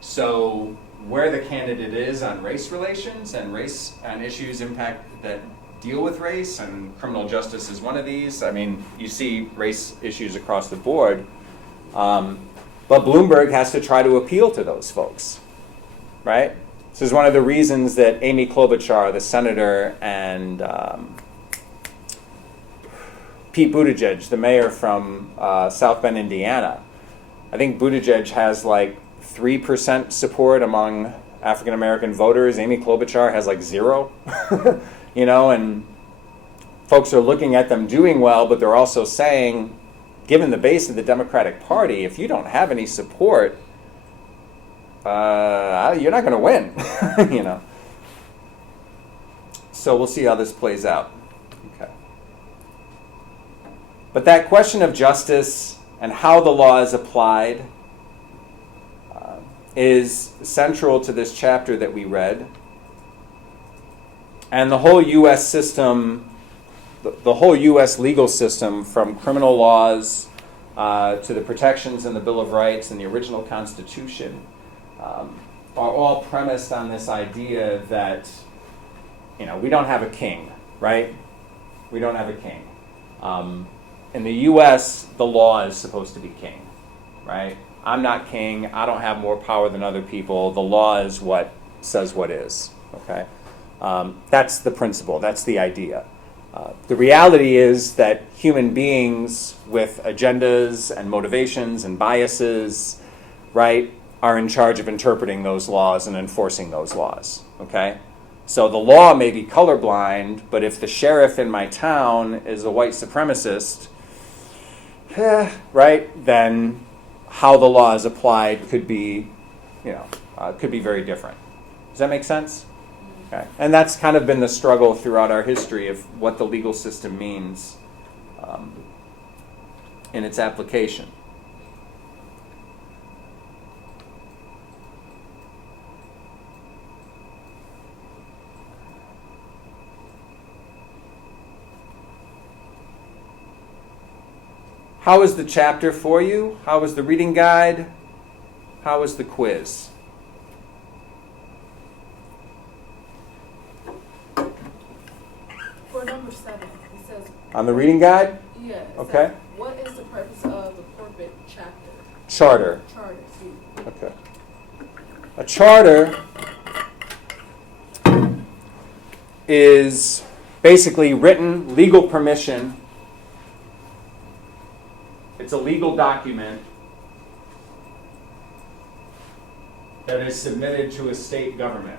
So where the candidate is on race relations and race and issues impact that deal with race, and criminal justice is one of these. I mean, you see race issues across the board. But Bloomberg has to try to appeal to those folks, right? This is one of the reasons that Amy Klobuchar, the senator, and Pete Buttigieg, the mayor from South Bend, Indiana, I think Buttigieg has like 3% support among African American voters. Amy Klobuchar has like 0. You know, and folks are looking at them doing well, but they're also saying, given the base of the Democratic Party, if you don't have any support, you're not going to win, you know. So we'll see how this plays out. Okay. But that question of justice and how the law is applied is central to this chapter that we read. And the whole U.S. system, the whole U.S. legal system, from criminal laws to the protections in the Bill of Rights and the original Constitution, are all premised on this idea that, you know, we don't have a king, right? We don't have a king. In the U.S., the law is supposed to be king, right? I'm not king. I don't have more power than other people. The law is what says what is, okay? That's the principle. That's the idea. The reality is that human beings with agendas and motivations and biases, right, are in charge of interpreting those laws and enforcing those laws, okay? So the law may be colorblind, but if the sheriff in my town is a white supremacist, right, then how the law is applied could be, you know, could be very different. Does that make sense? Okay? And that's kind of been the struggle throughout our history of what the legal system means in its application. How was the chapter for you? How was the reading guide? How was the quiz? For number 7, it says, On the reading guide? yeah, it Okay. says, what is the purpose of the corporate chapter? Charter. Charter, excuse me. Okay. A charter is basically written legal permission. It's a legal document that is submitted to a state government.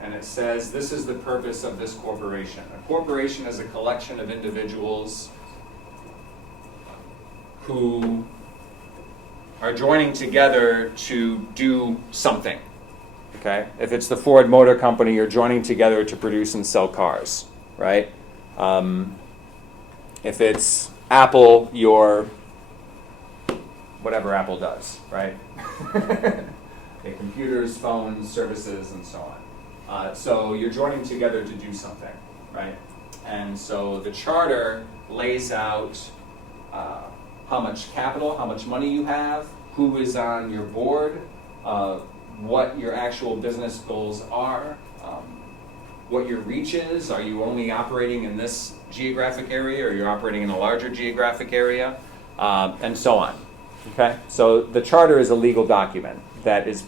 And it says, this is the purpose of this corporation. A corporation is a collection of individuals who are joining together to do something. Okay? If it's the Ford Motor Company, you're joining together to produce and sell cars, right? If it's Apple, you're whatever Apple does, right? Okay, computers, phones, services, and so on. So you're joining together to do something, right? And so the charter lays out how much capital, how much money you have, who is on your board, what your actual business goals are, what your reach is. Are you only operating in this geographic area, or you're operating in a larger geographic area, and so on. Okay? So the charter is a legal document that is,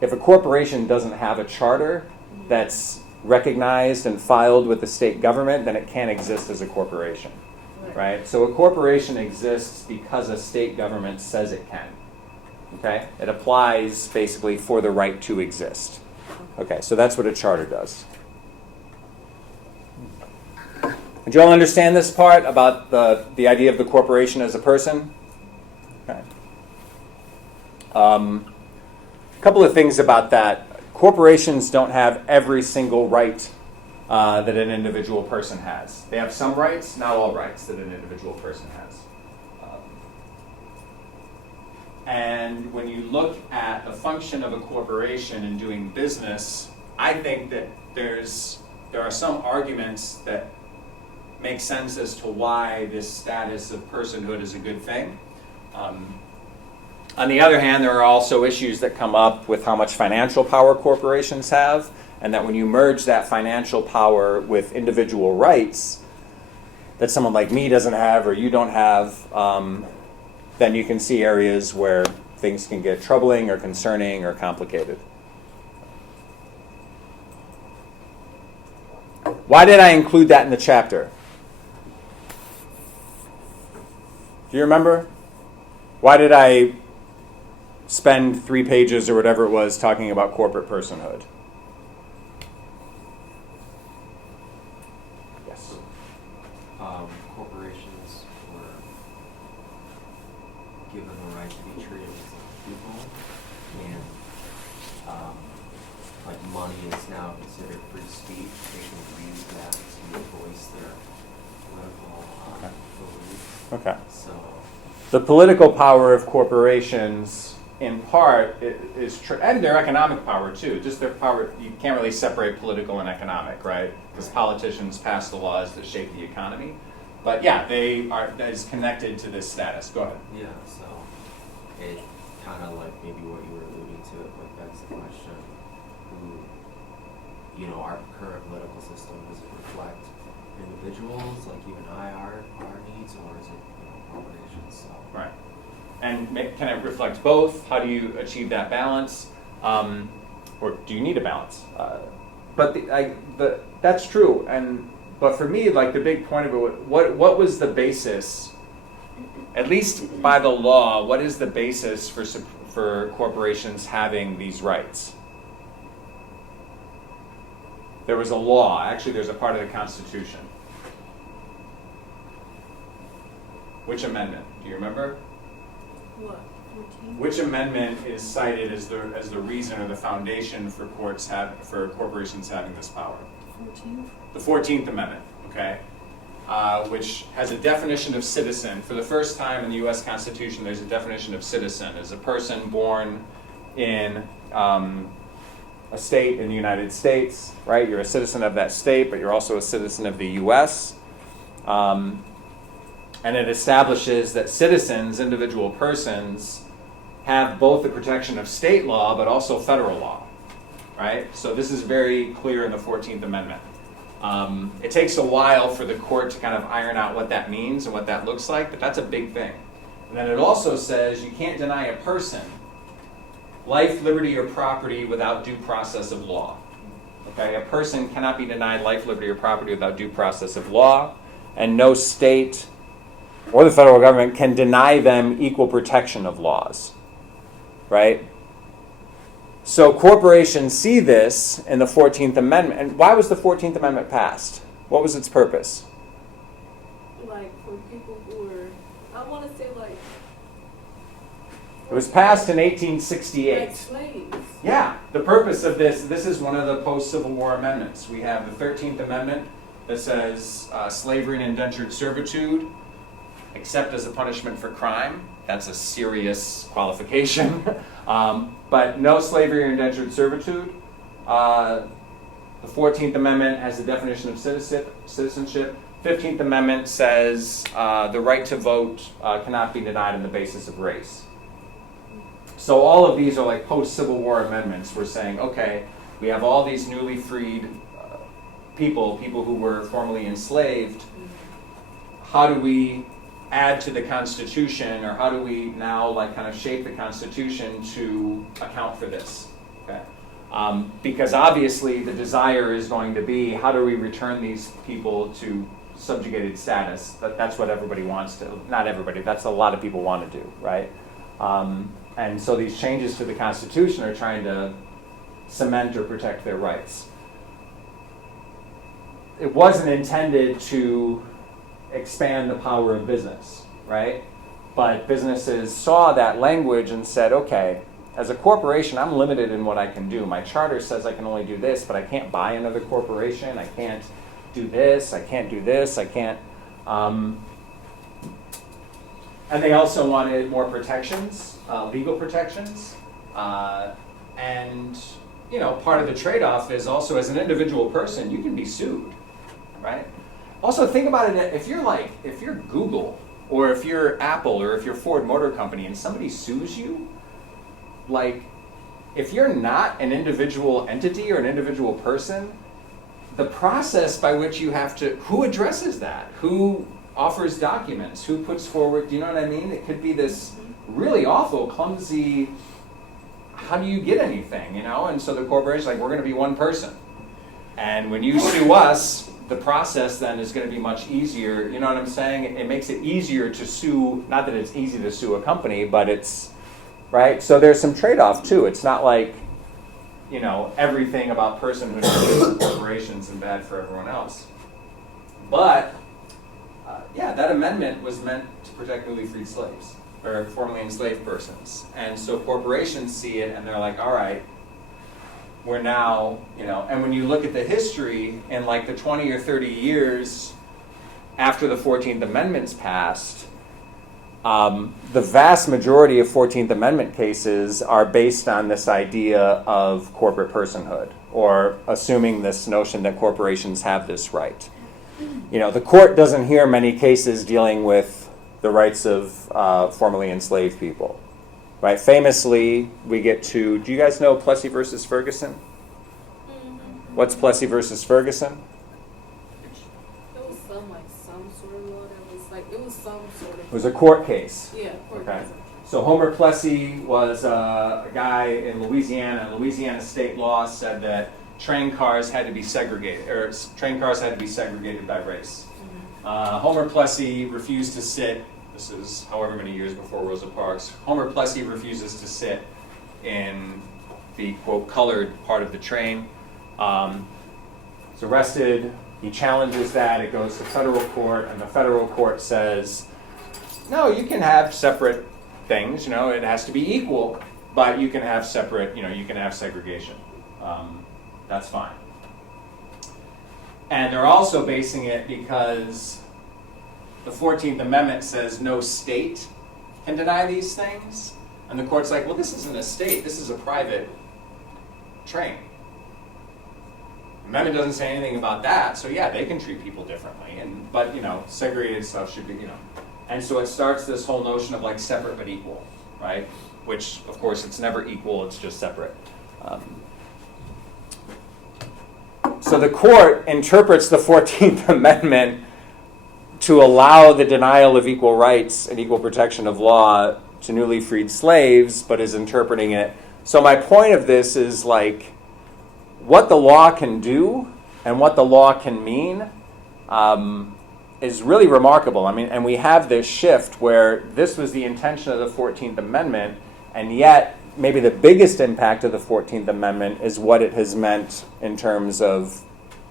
if a corporation doesn't have a charter that's recognized and filed with the state government, then it can't exist as a corporation. Right? So a corporation exists because a state government says it can. Okay? It applies basically for the right to exist. Okay, so that's what a charter does. Did you all understand this part about the idea of the corporation as a person? Okay. A couple of things about that. Corporations don't have every single right that an individual person has. They have some rights, not all rights that an individual person has. And when you look at the function of a corporation in doing business, I think that there are some arguments that make sense as to why this status of personhood is a good thing. On the other hand, there are also issues that come up with how much financial power corporations have, and that when you merge that financial power with individual rights that someone like me doesn't have or you don't have, then you can see areas where things can get troubling or concerning or complicated. Why did I include that in the chapter? Do you remember? Why did I spend 3 pages or whatever it was talking about corporate personhood? Yes. Corporations were given the right to be treated as people, and like money is now considered free speech. They can use that to voice their political beliefs. Okay. So The political power of corporations, in part, is and their economic power too. Just their power. You can't really separate political and economic, right? Because politicians pass the laws that shape the economy. But yeah, that is connected to this status. Go ahead. yeah, so it kind of like maybe what you were alluding to, it like begs the question: who, our current political system, does it reflect individuals like you and I are, our needs, or is it corporations? So. Right. And can it reflect both? How do you achieve that balance? Or do you need a balance? But that's true. But for me, like the big point of it, what was the basis? At least by the law, what is the basis for corporations having these rights? There was a law. Actually, there's a part of the Constitution. Which amendment? Do you remember? What? Which amendment is cited as the reason or the foundation for corporations having this power? 14th. The 14th Amendment, okay? Which has a definition of citizen. For the first time in the U.S. Constitution, there's a definition of citizen as a person born in a state in the United States, right? You're a citizen of that state, but you're also a citizen of the U.S. And it establishes that citizens, individual persons, have both the protection of state law, but also federal law, right? So this is very clear in the 14th Amendment. It takes a while for the court to kind of iron out what that means and what that looks like, but that's a big thing. And then it also says you can't deny a person life, liberty, or property without due process of law. Okay, a person cannot be denied life, liberty, or property without due process of law, and no state or the federal government can deny them equal protection of laws, right? So corporations see this in the 14th Amendment. And why was the 14th Amendment passed? What was its purpose? Like for people who were, I want to say like. It was passed in 1868. Like slaves. Yeah, the purpose of this is one of the post-Civil War amendments. We have the 13th Amendment that says slavery and indentured servitude, except as a punishment for crime. That's a serious qualification. But no slavery or indentured servitude. The 14th Amendment has the definition of citizenship. 15th Amendment says the right to vote cannot be denied on the basis of race. So all of these are like post-Civil War amendments. We're saying, okay, we have all these newly freed people who were formerly enslaved. How do we add to the Constitution, or how do we now like kind of shape the Constitution to account for this? Okay, because obviously the desire is going to be, how do we return these people to subjugated status? That's what everybody wants to. Not everybody. That's a lot of people want to do, right? And so these changes to the Constitution are trying to cement or protect their rights. It wasn't intended to expand the power of business, right? But businesses saw that language and said, okay, as a corporation, I'm limited in what I can do. My charter says I can only do this, but I can't buy another corporation. I can't do this. I can't do this. I can't. And they also wanted more protections, legal protections. And, you know, part of the trade-off is also as an individual person, you can be sued, right? Also think about it, if you're Google, or if you're Apple, or if you're Ford Motor Company, and somebody sues you, like, if you're not an individual entity or an individual person, the process by which you have to, who addresses that? Who offers documents? Who puts forward, do you know what I mean? It could be this really awful, clumsy, how do you get anything, you know? And so the corporation's like, we're going to be one person. And when you sue us, the process then is going to be much easier. You know what I'm saying? It makes it easier to sue, not that it's easy to sue a company, but it's, right? So there's some trade-off too. It's not like, you know, everything about personhood is good for corporations and bad for everyone else. But, yeah, that amendment was meant to protect newly freed slaves, or formerly enslaved persons. And so corporations see it and they're like, all right, we're now, you know, and when you look at the history in like the 20 or 30 years after the 14th Amendment's passed, the vast majority of 14th Amendment cases are based on this idea of corporate personhood, or assuming this notion that corporations have this right. You know, the court doesn't hear many cases dealing with the rights of formerly enslaved people. Right? Famously, we get to, do you guys know Plessy versus Ferguson? Mm-hmm. What's Plessy versus Ferguson? It was some sort of law that was like, it was some sort of. It was a court case. Yeah, court Okay. case. So Homer Plessy was a guy in Louisiana, and Louisiana state law said that train cars had to be segregated, or train cars had to be segregated by race. Mm-hmm. Homer Plessy refused to sit. This is however many years before Rosa Parks. Homer Plessy refuses to sit in the, quote, colored part of the train. He's arrested. He challenges that. It goes to federal court, and the federal court says, no, you can have separate things. It has to be equal, but you can have separate, you can have segregation. That's fine. And they're also basing it because the 14th Amendment says no state can deny these things. And the court's like, well, this isn't a state, this is a private train. The amendment doesn't say anything about that, so yeah, they can treat people differently. But segregated stuff should be, And so it starts this whole notion of like separate but equal, right? Which, of course, it's never equal, it's just separate. So the court interprets the 14th Amendment to allow the denial of equal rights and equal protection of law to newly freed slaves, but is interpreting it. So my point of this is like what the law can do and what the law can mean is really remarkable. And we have this shift where this was the intention of the 14th Amendment, and yet maybe the biggest impact of the 14th Amendment is what it has meant in terms of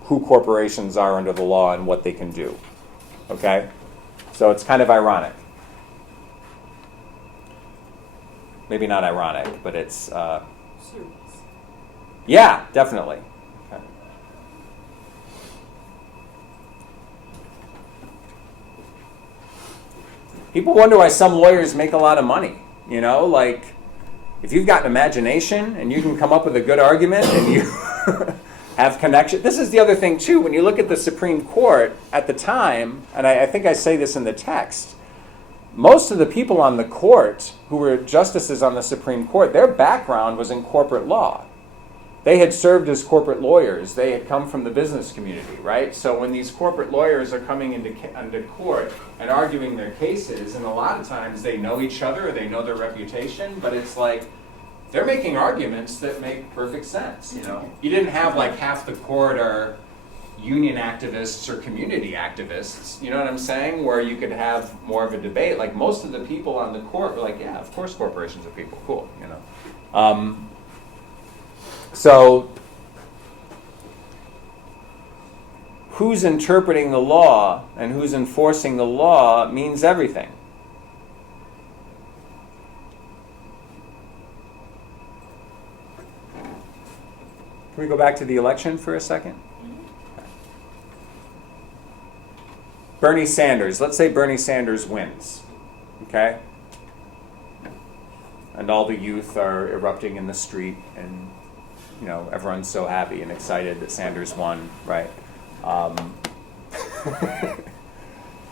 who corporations are under the law and what they can do. Okay? So it's kind of ironic. Maybe not ironic, but it's... yeah, definitely. Okay. People wonder why some lawyers make a lot of money. Like, if you've got an imagination and you can come up with a good argument and you have connection. This is the other thing, too. When you look at the Supreme Court at the time, and I think I say this in the text, most of the people on the court who were justices on the Supreme Court, their background was in corporate law. They had served as corporate lawyers. They had come from the business community, right? So when these corporate lawyers are coming into court and arguing their cases, and a lot of times they know each other or they know their reputation, but it's like they're making arguments that make perfect sense. You didn't have like half the court are union activists or community activists. You know what I'm saying? Where you could have more of a debate. Like most of the people on the court were like, yeah, of course corporations are people. Cool. So, who's interpreting the law and who's enforcing the law means everything. Can we go back to the election for a second? Bernie Sanders. Let's say Bernie Sanders wins. Okay? And all the youth are erupting in the street and everyone's so happy and excited that Sanders won, right?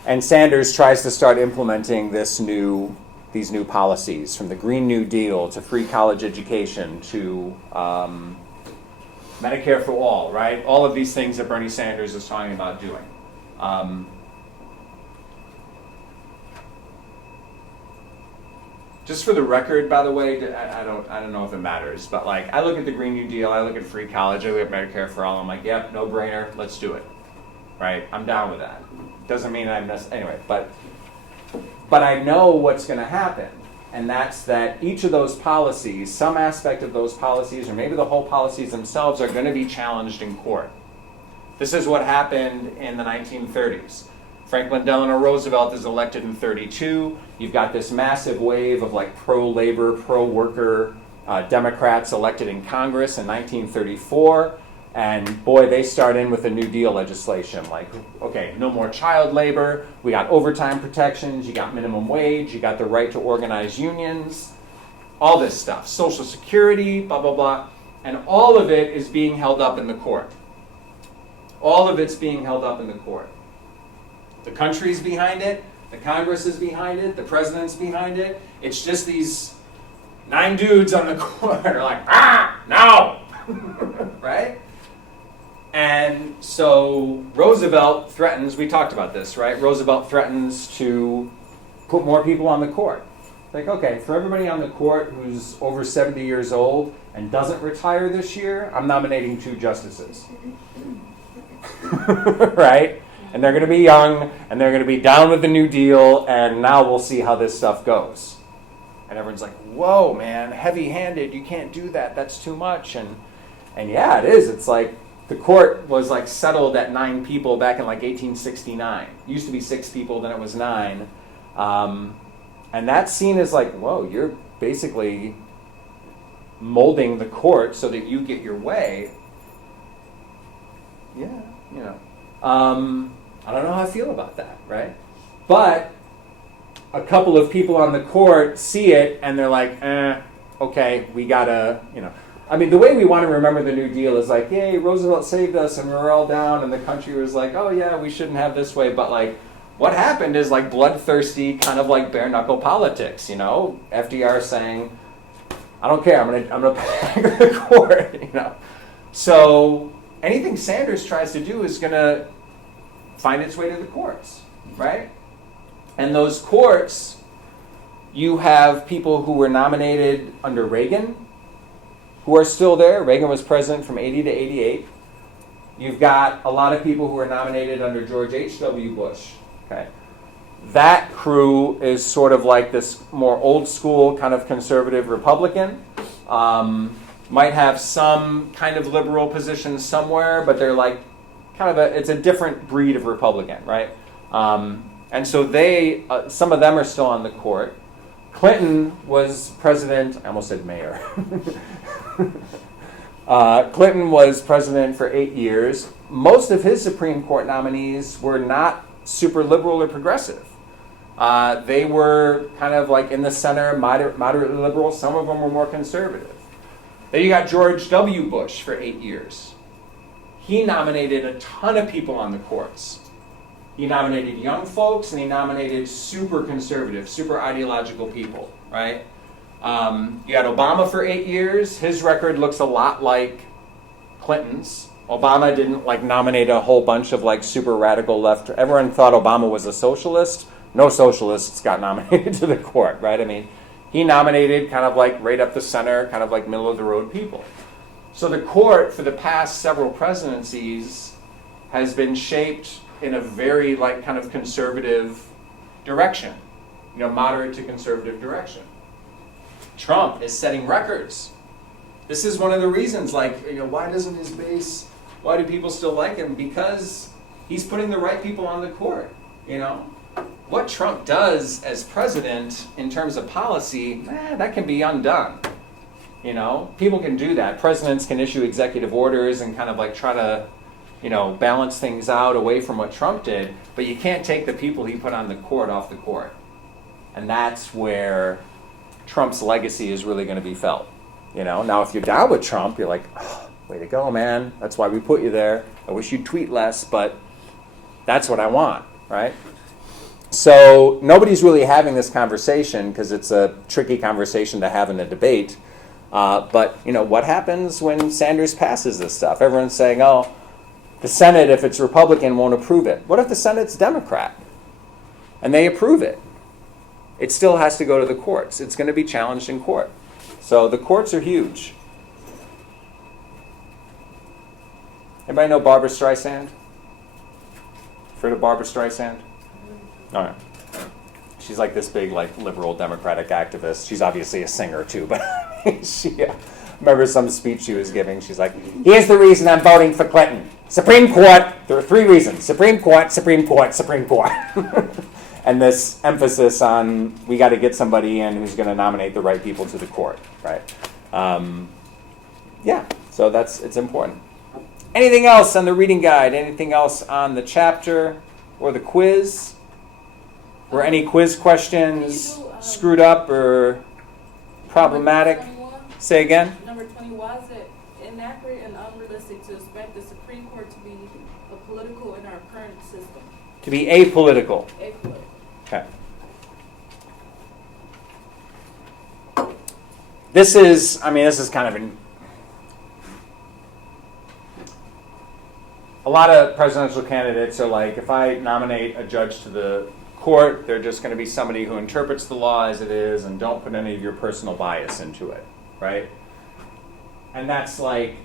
And Sanders tries to start implementing these new policies, from the Green New Deal to free college education to Medicare for all, right? All of these things that Bernie Sanders is talking about doing. Just for the record, by the way, I don't know if it matters, but like I look at the Green New Deal, I look at free college, I look at Medicare for all, I'm like, yep, no brainer, let's do it, right? I'm down with that. Doesn't mean anyway, but I know what's going to happen, and that's that each of those policies, some aspect of those policies, or maybe the whole policies themselves, are going to be challenged in court. This is what happened in the 1930s. Franklin Delano Roosevelt is elected in 32. You've got this massive wave of like pro-labor, pro-worker Democrats elected in Congress in 1934. And boy, they start in with the New Deal legislation. Like, okay, no more child labor. We got overtime protections. You got minimum wage. You got the right to organize unions. All this stuff. Social Security, blah, blah, blah. And all of it is being held up in the court. All of it's being held up in the court. The country's behind it, the Congress is behind it, the president's behind it. It's just these 9 dudes on the court are like, no! Right? And so Roosevelt threatens, we talked about this, right? Roosevelt threatens to put more people on the court. Like, okay, for everybody on the court who's over 70 years old and doesn't retire this year, I'm nominating 2 justices. Right? And they're going to be young, and they're going to be down with the New Deal, and now we'll see how this stuff goes. And everyone's like, whoa, man, heavy-handed, you can't do that, that's too much. And yeah, it is. It's like the court was like settled at 9 people back in like 1869. It used to be 6 people, then it was 9. And that's seen as like, whoa, you're basically molding the court so that you get your way. Yeah, you know. I don't know how I feel about that, right? But a couple of people on the court see it and they're like, okay, we gotta, you know. I mean, the way we want to remember the New Deal is like, yay, Roosevelt saved us and we're all down, and the country was like, oh yeah, we shouldn't have this way. But like, what happened is like bloodthirsty, kind of like bare knuckle politics, you know? FDR saying, I don't care, I'm gonna pack the court, you know? So anything Sanders tries to do is gonna find its way to the courts, right? And those courts, you have people who were nominated under Reagan, who are still there. Reagan was president from 80 to 88. You've got a lot of people who were nominated under George H.W. Bush. Okay. That crew is sort of like this more old school kind of conservative Republican. Might have some kind of liberal positions somewhere, but they're like kind of it's a different breed of Republican, right? And so they, some of them are still on the court. Clinton was president, I almost said mayor. Clinton was president for 8 years. Most of his Supreme Court nominees were not super liberal or progressive. They were kind of like in the center, moderately liberal. Some of them were more conservative. Then you got George W. Bush for 8 years. He nominated a ton of people on the courts. He nominated young folks and he nominated super conservative, super ideological people, right? You had Obama for 8 years. His record looks a lot like Clinton's. Obama didn't like nominate a whole bunch of like super radical left. Everyone thought Obama was a socialist. No socialists got nominated to the court, right? I mean, he nominated kind of like right up the center, kind of like middle of the road people. So the court for the past several presidencies has been shaped in a very like kind of conservative direction, you know, moderate to conservative direction. Trump is setting records. This is one of the reasons, like, you know, why doesn't his base, why do people still like him? Because he's putting the right people on the court, you know. What Trump does as president in terms of policy, that can be undone. You know, people can do that. Presidents can issue executive orders and kind of like try to, you know, balance things out away from what Trump did, but you can't take the people he put on the court off the court. And that's where Trump's legacy is really going to be felt. You know, now if you're down with Trump, you're like, oh, way to go, man. That's why we put you there. I wish you'd tweet less, but that's what I want, right? So nobody's really having this conversation because it's a tricky conversation to have in a debate. But, you know, what happens when Sanders passes this stuff? Everyone's saying, oh, the Senate, if it's Republican, won't approve it. What if the Senate's Democrat and they approve it? It still has to go to the courts. It's going to be challenged in court. So the courts are huge. Anybody know Barbra Streisand? Heard of Barbra Streisand? All right. She's like this big, like, liberal Democratic activist. She's obviously a singer too, but she. Remember some speech she was giving. She's like, "Here's the reason I'm voting for Clinton. Supreme Court. There are 3 reasons: Supreme Court, Supreme Court, Supreme Court." And this emphasis on we got to get somebody in who's going to nominate the right people to the court, right? Yeah. So it's important. Anything else on the reading guide? Anything else on the chapter or the quiz? Were any quiz questions screwed up or problematic? Say again? Number 20, why is it inaccurate and unrealistic to expect the Supreme Court to be political in our current system? To be apolitical. Apolitical. Okay. This is kind of a lot of presidential candidates are like, if I nominate a judge to the court, they're just going to be somebody who interprets the law as it is and don't put any of your personal bias into it, right? And that's like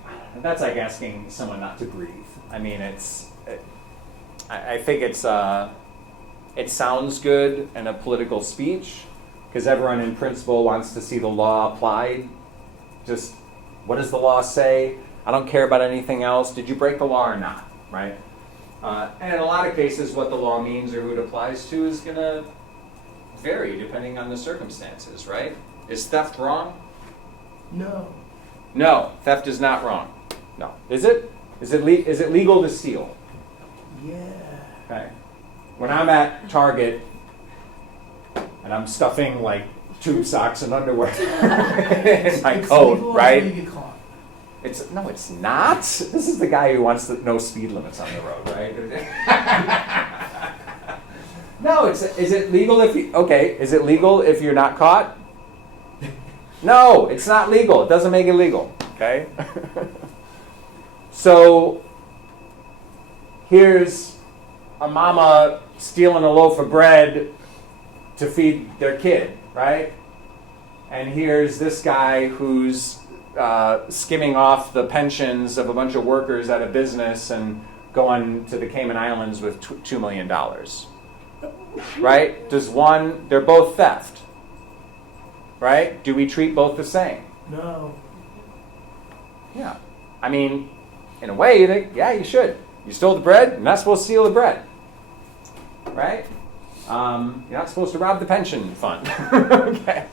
asking someone not to breathe. I mean, I think it sounds good in a political speech because everyone in principle wants to see the law applied. Just, what does the law say? I don't care about anything else. Did you break the law or not, right? And in a lot of cases, what the law means or who it applies to is going to vary depending on the circumstances, right? Is theft wrong? No. No, theft is not wrong. No. Is it? Is it legal to steal? Yeah. Okay. When I'm at Target and I'm stuffing like tube socks and underwear in my It's coat, legal right? until you get caught. It's not. This is the guy who wants no speed limits on the road, right? No, is it legal if you, okay, is it legal if you're not caught? No, it's not legal. It doesn't make it legal, okay? So here's a mama stealing a loaf of bread to feed their kid, right? And here's this guy who's skimming off the pensions of a bunch of workers at a business and going to the Cayman Islands with $2 million. Right? They're both theft. Right? Do we treat both the same? No. Yeah. I mean, in a way, you think, yeah, you should. You stole the bread, you're not supposed to steal the bread. Right? You're not supposed to rob the pension fund. Okay.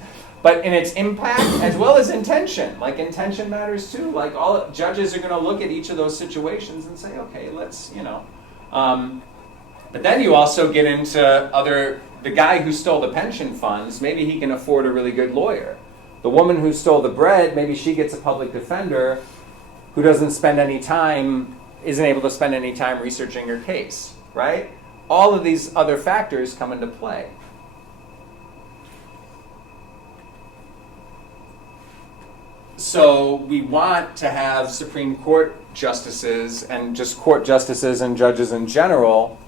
But in its impact as well as intention, like intention matters too. Like all judges are going to look at each of those situations and say, okay, let's, but then you also get into the guy who stole the pension funds, maybe he can afford a really good lawyer. The woman who stole the bread, maybe she gets a public defender who isn't able to spend any time researching her case, right? All of these other factors come into play. So we want to have Supreme Court justices and just court justices and judges in general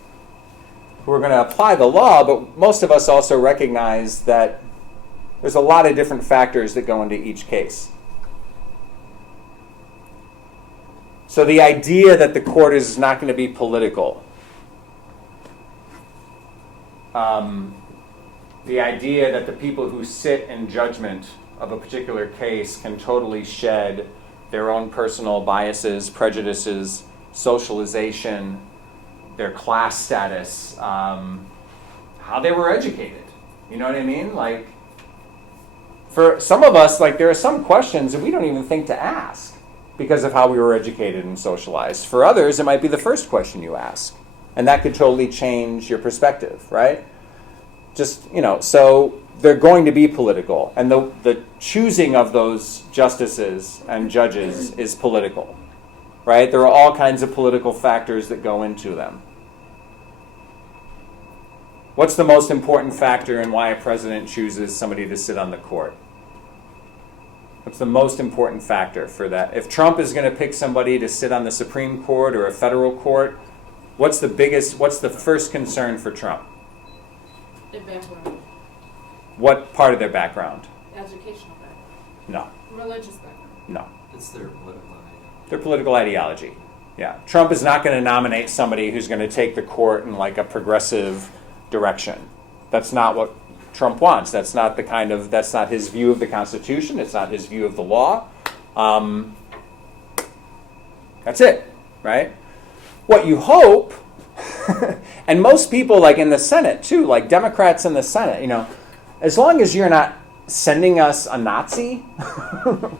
who are going to apply the law, but most of us also recognize that there's a lot of different factors that go into each case. So the idea that the court is not going to be political, the idea that the people who sit in judgment of a particular case can totally shed their own personal biases, prejudices, socialization, their class status, how they were educated. You know what I mean? Like, for some of us, like, there are some questions that we don't even think to ask because of how we were educated and socialized. For others, it might be the first question you ask, and that could totally change your perspective, right? So they're going to be political, and the choosing of those justices and judges is political, right? There are all kinds of political factors that go into them. What's the most important factor in why a president chooses somebody to sit on the court? What's the most important factor for that? If Trump is going to pick somebody to sit on the Supreme Court or a federal court, what's the first concern for Trump? Their background. What part of their background? Educational background. No. Religious background. No. It's their political ideology. Their political ideology. Yeah. Trump is not going to nominate somebody who's going to take the court in like a progressive direction. That's not what Trump wants. That's not his view of the Constitution. It's not his view of the law. That's it, right? What you hope, and most people like in the Senate too, like Democrats in the Senate, as long as you're not sending us a Nazi,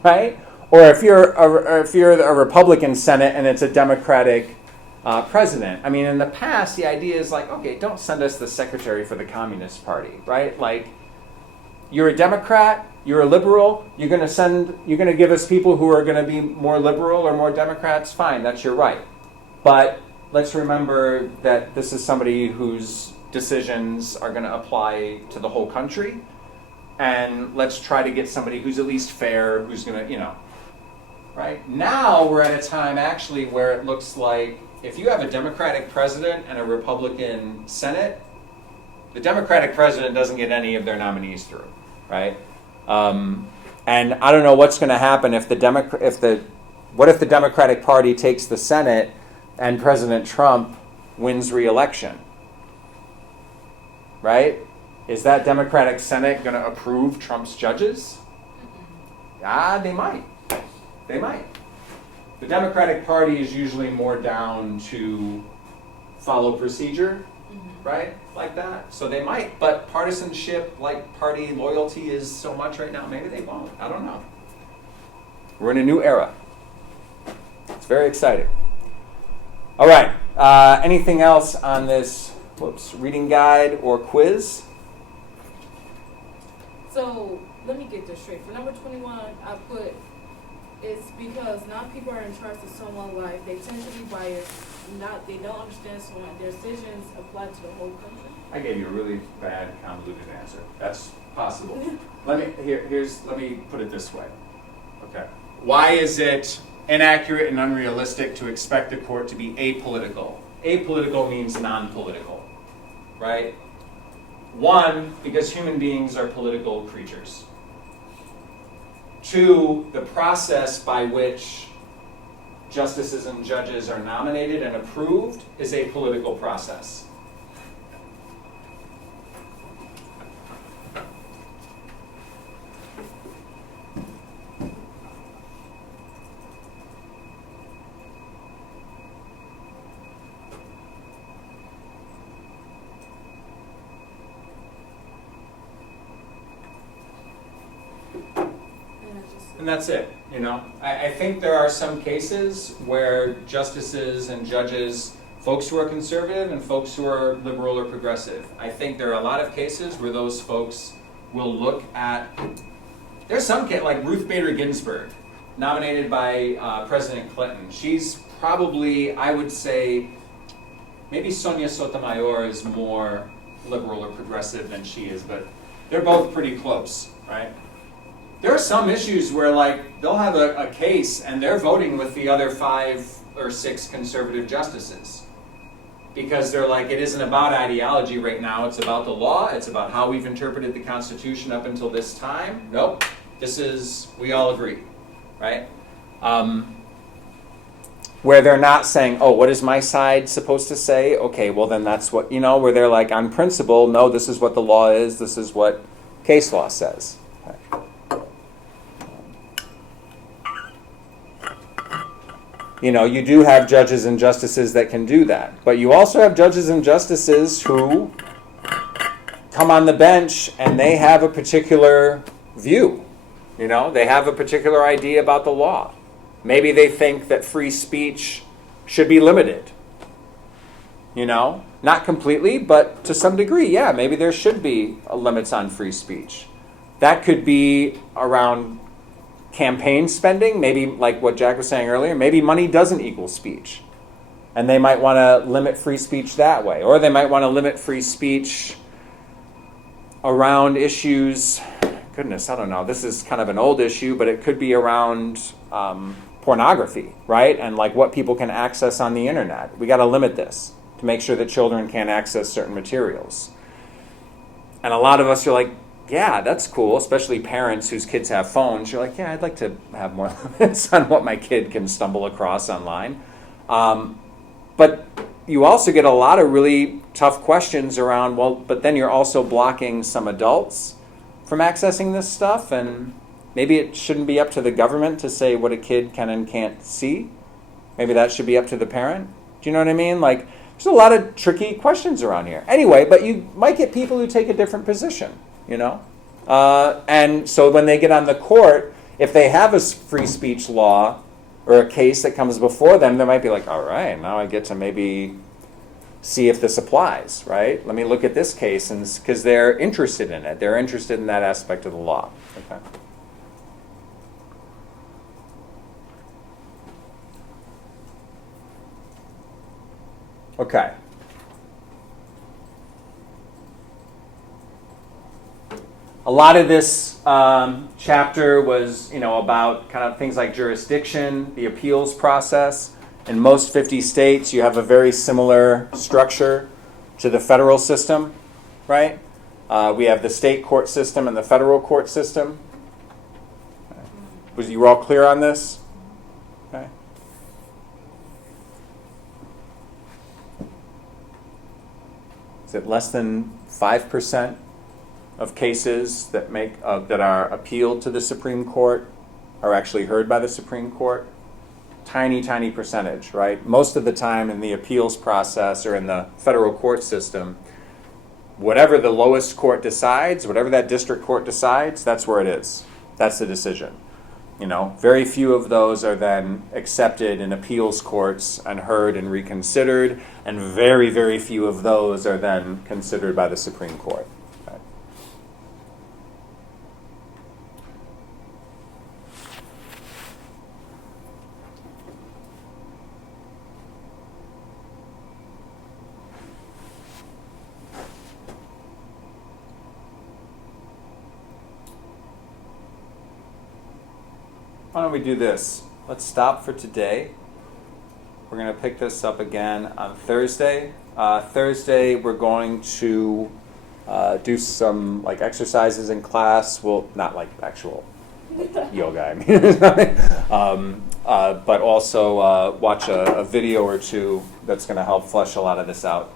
right? Or if you're a Republican Senate and it's a Democratic president. I mean, in the past, the idea is like, okay, don't send us the secretary for the Communist Party, right? Like, you're a Democrat, you're a liberal, you're going to give us people who are going to be more liberal or more Democrats, fine, that's your right. But let's remember that this is somebody whose decisions are going to apply to the whole country, and let's try to get somebody who's at least fair, who's going to, right? Now we're at a time actually where it looks like if you have a Democratic president and a Republican Senate, the Democratic president doesn't get any of their nominees through, right? And I don't know what's going to happen if the Democratic Party takes the Senate and President Trump wins re-election, right? Is that Democratic Senate going to approve Trump's judges? They might. They might. The Democratic Party is usually more down to follow procedure, right? Like that. So they might, but partisanship, like party loyalty is so much right now, maybe they won't. I don't know. We're in a new era. It's very exciting. All right. Anything else on this reading guide or quiz? So let me get this straight. For number 21, I put it's because not people are in charge of someone's life. They tend to be biased. They don't understand someone. Their decisions apply to the whole country. I gave you a really bad, convoluted answer. That's possible. Let me put it this way. Okay. Why is it inaccurate and unrealistic to expect the court to be apolitical? Apolitical means non-political, right? One, because human beings are political creatures. Two, the process by which justices and judges are nominated and approved is a political process. And that's it, you know. I think there are some cases where justices and judges, folks who are conservative and folks who are liberal or progressive, I think there are a lot of cases where those folks will look at, there's some case, like Ruth Bader Ginsburg, nominated by President Clinton. She's probably, I would say, maybe Sonia Sotomayor is more liberal or progressive than she is, but they're both pretty close, right? There are some issues where, like, they'll have a case and they're voting with the other 5 or 6 conservative justices. Because they're like, it isn't about ideology right now, it's about the law, it's about how we've interpreted the Constitution up until this time. Nope, we all agree, right? Where they're not saying, oh, what is my side supposed to say? Okay, well then that's what, you know, where they're like, on principle, no, this is what the law is, this is what case law says. You know, you do have judges and justices that can do that. But you also have judges and justices who come on the bench and they have a particular view. You know, they have a particular idea about the law. Maybe they think that free speech should be limited. You know, not completely, but to some degree, yeah, maybe there should be limits on free speech. That could be around campaign spending, maybe like what Jack was saying earlier, maybe money doesn't equal speech. And they might want to limit free speech that way. Or they might want to limit free speech around issues, goodness, I don't know, this is kind of an old issue, but it could be around pornography, right? And like what people can access on the internet. We got to limit this to make sure that children can't access certain materials. And a lot of us are like, yeah, that's cool, especially parents whose kids have phones. You're like, yeah, I'd like to have more limits on what my kid can stumble across online. But you also get a lot of really tough questions around, well, but then you're also blocking some adults from accessing this stuff, and maybe it shouldn't be up to the government to say what a kid can and can't see. Maybe that should be up to the parent. Do you know what I mean? Like, there's a lot of tricky questions around here. Anyway, but you might get people who take a different position. You know, and so when they get on the court, if they have a free speech law or a case that comes before them, they might be like, all right, now I get to maybe see if this applies, right? Let me look at this case, and because they're interested in it. They're interested in that aspect of the law. Okay. Okay. A lot of this chapter was, you know, about kind of things like jurisdiction, the appeals process. In most 50 states, you have a very similar structure to the federal system, right? We have the state court system and the federal court system. Was you all clear on this? Okay. Is it less than 5% of cases that that are appealed to the Supreme Court are actually heard by the Supreme Court? Tiny, tiny percentage, right? Most of the time in the appeals process or in the federal court system, whatever the lowest court decides, whatever that district court decides, that's where it is. That's the decision. You know, very few of those are then accepted in appeals courts and heard and reconsidered, and very, very few of those are then considered by the Supreme Court. Okay. Why don't we do this? Let's stop for today. We're going to pick this up again on Thursday. Thursday, we're going to do some like exercises in class. Well, not like actual yoga, I mean, but also watch a video or two that's going to help flesh a lot of this out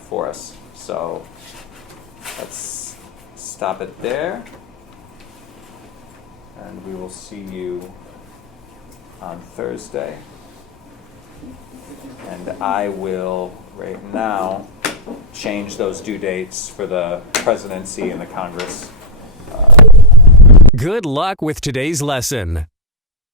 for us. So let's stop it there. And we will see you on Thursday. And I will, right now, change those due dates for the presidency and the Congress. Good luck with today's lesson.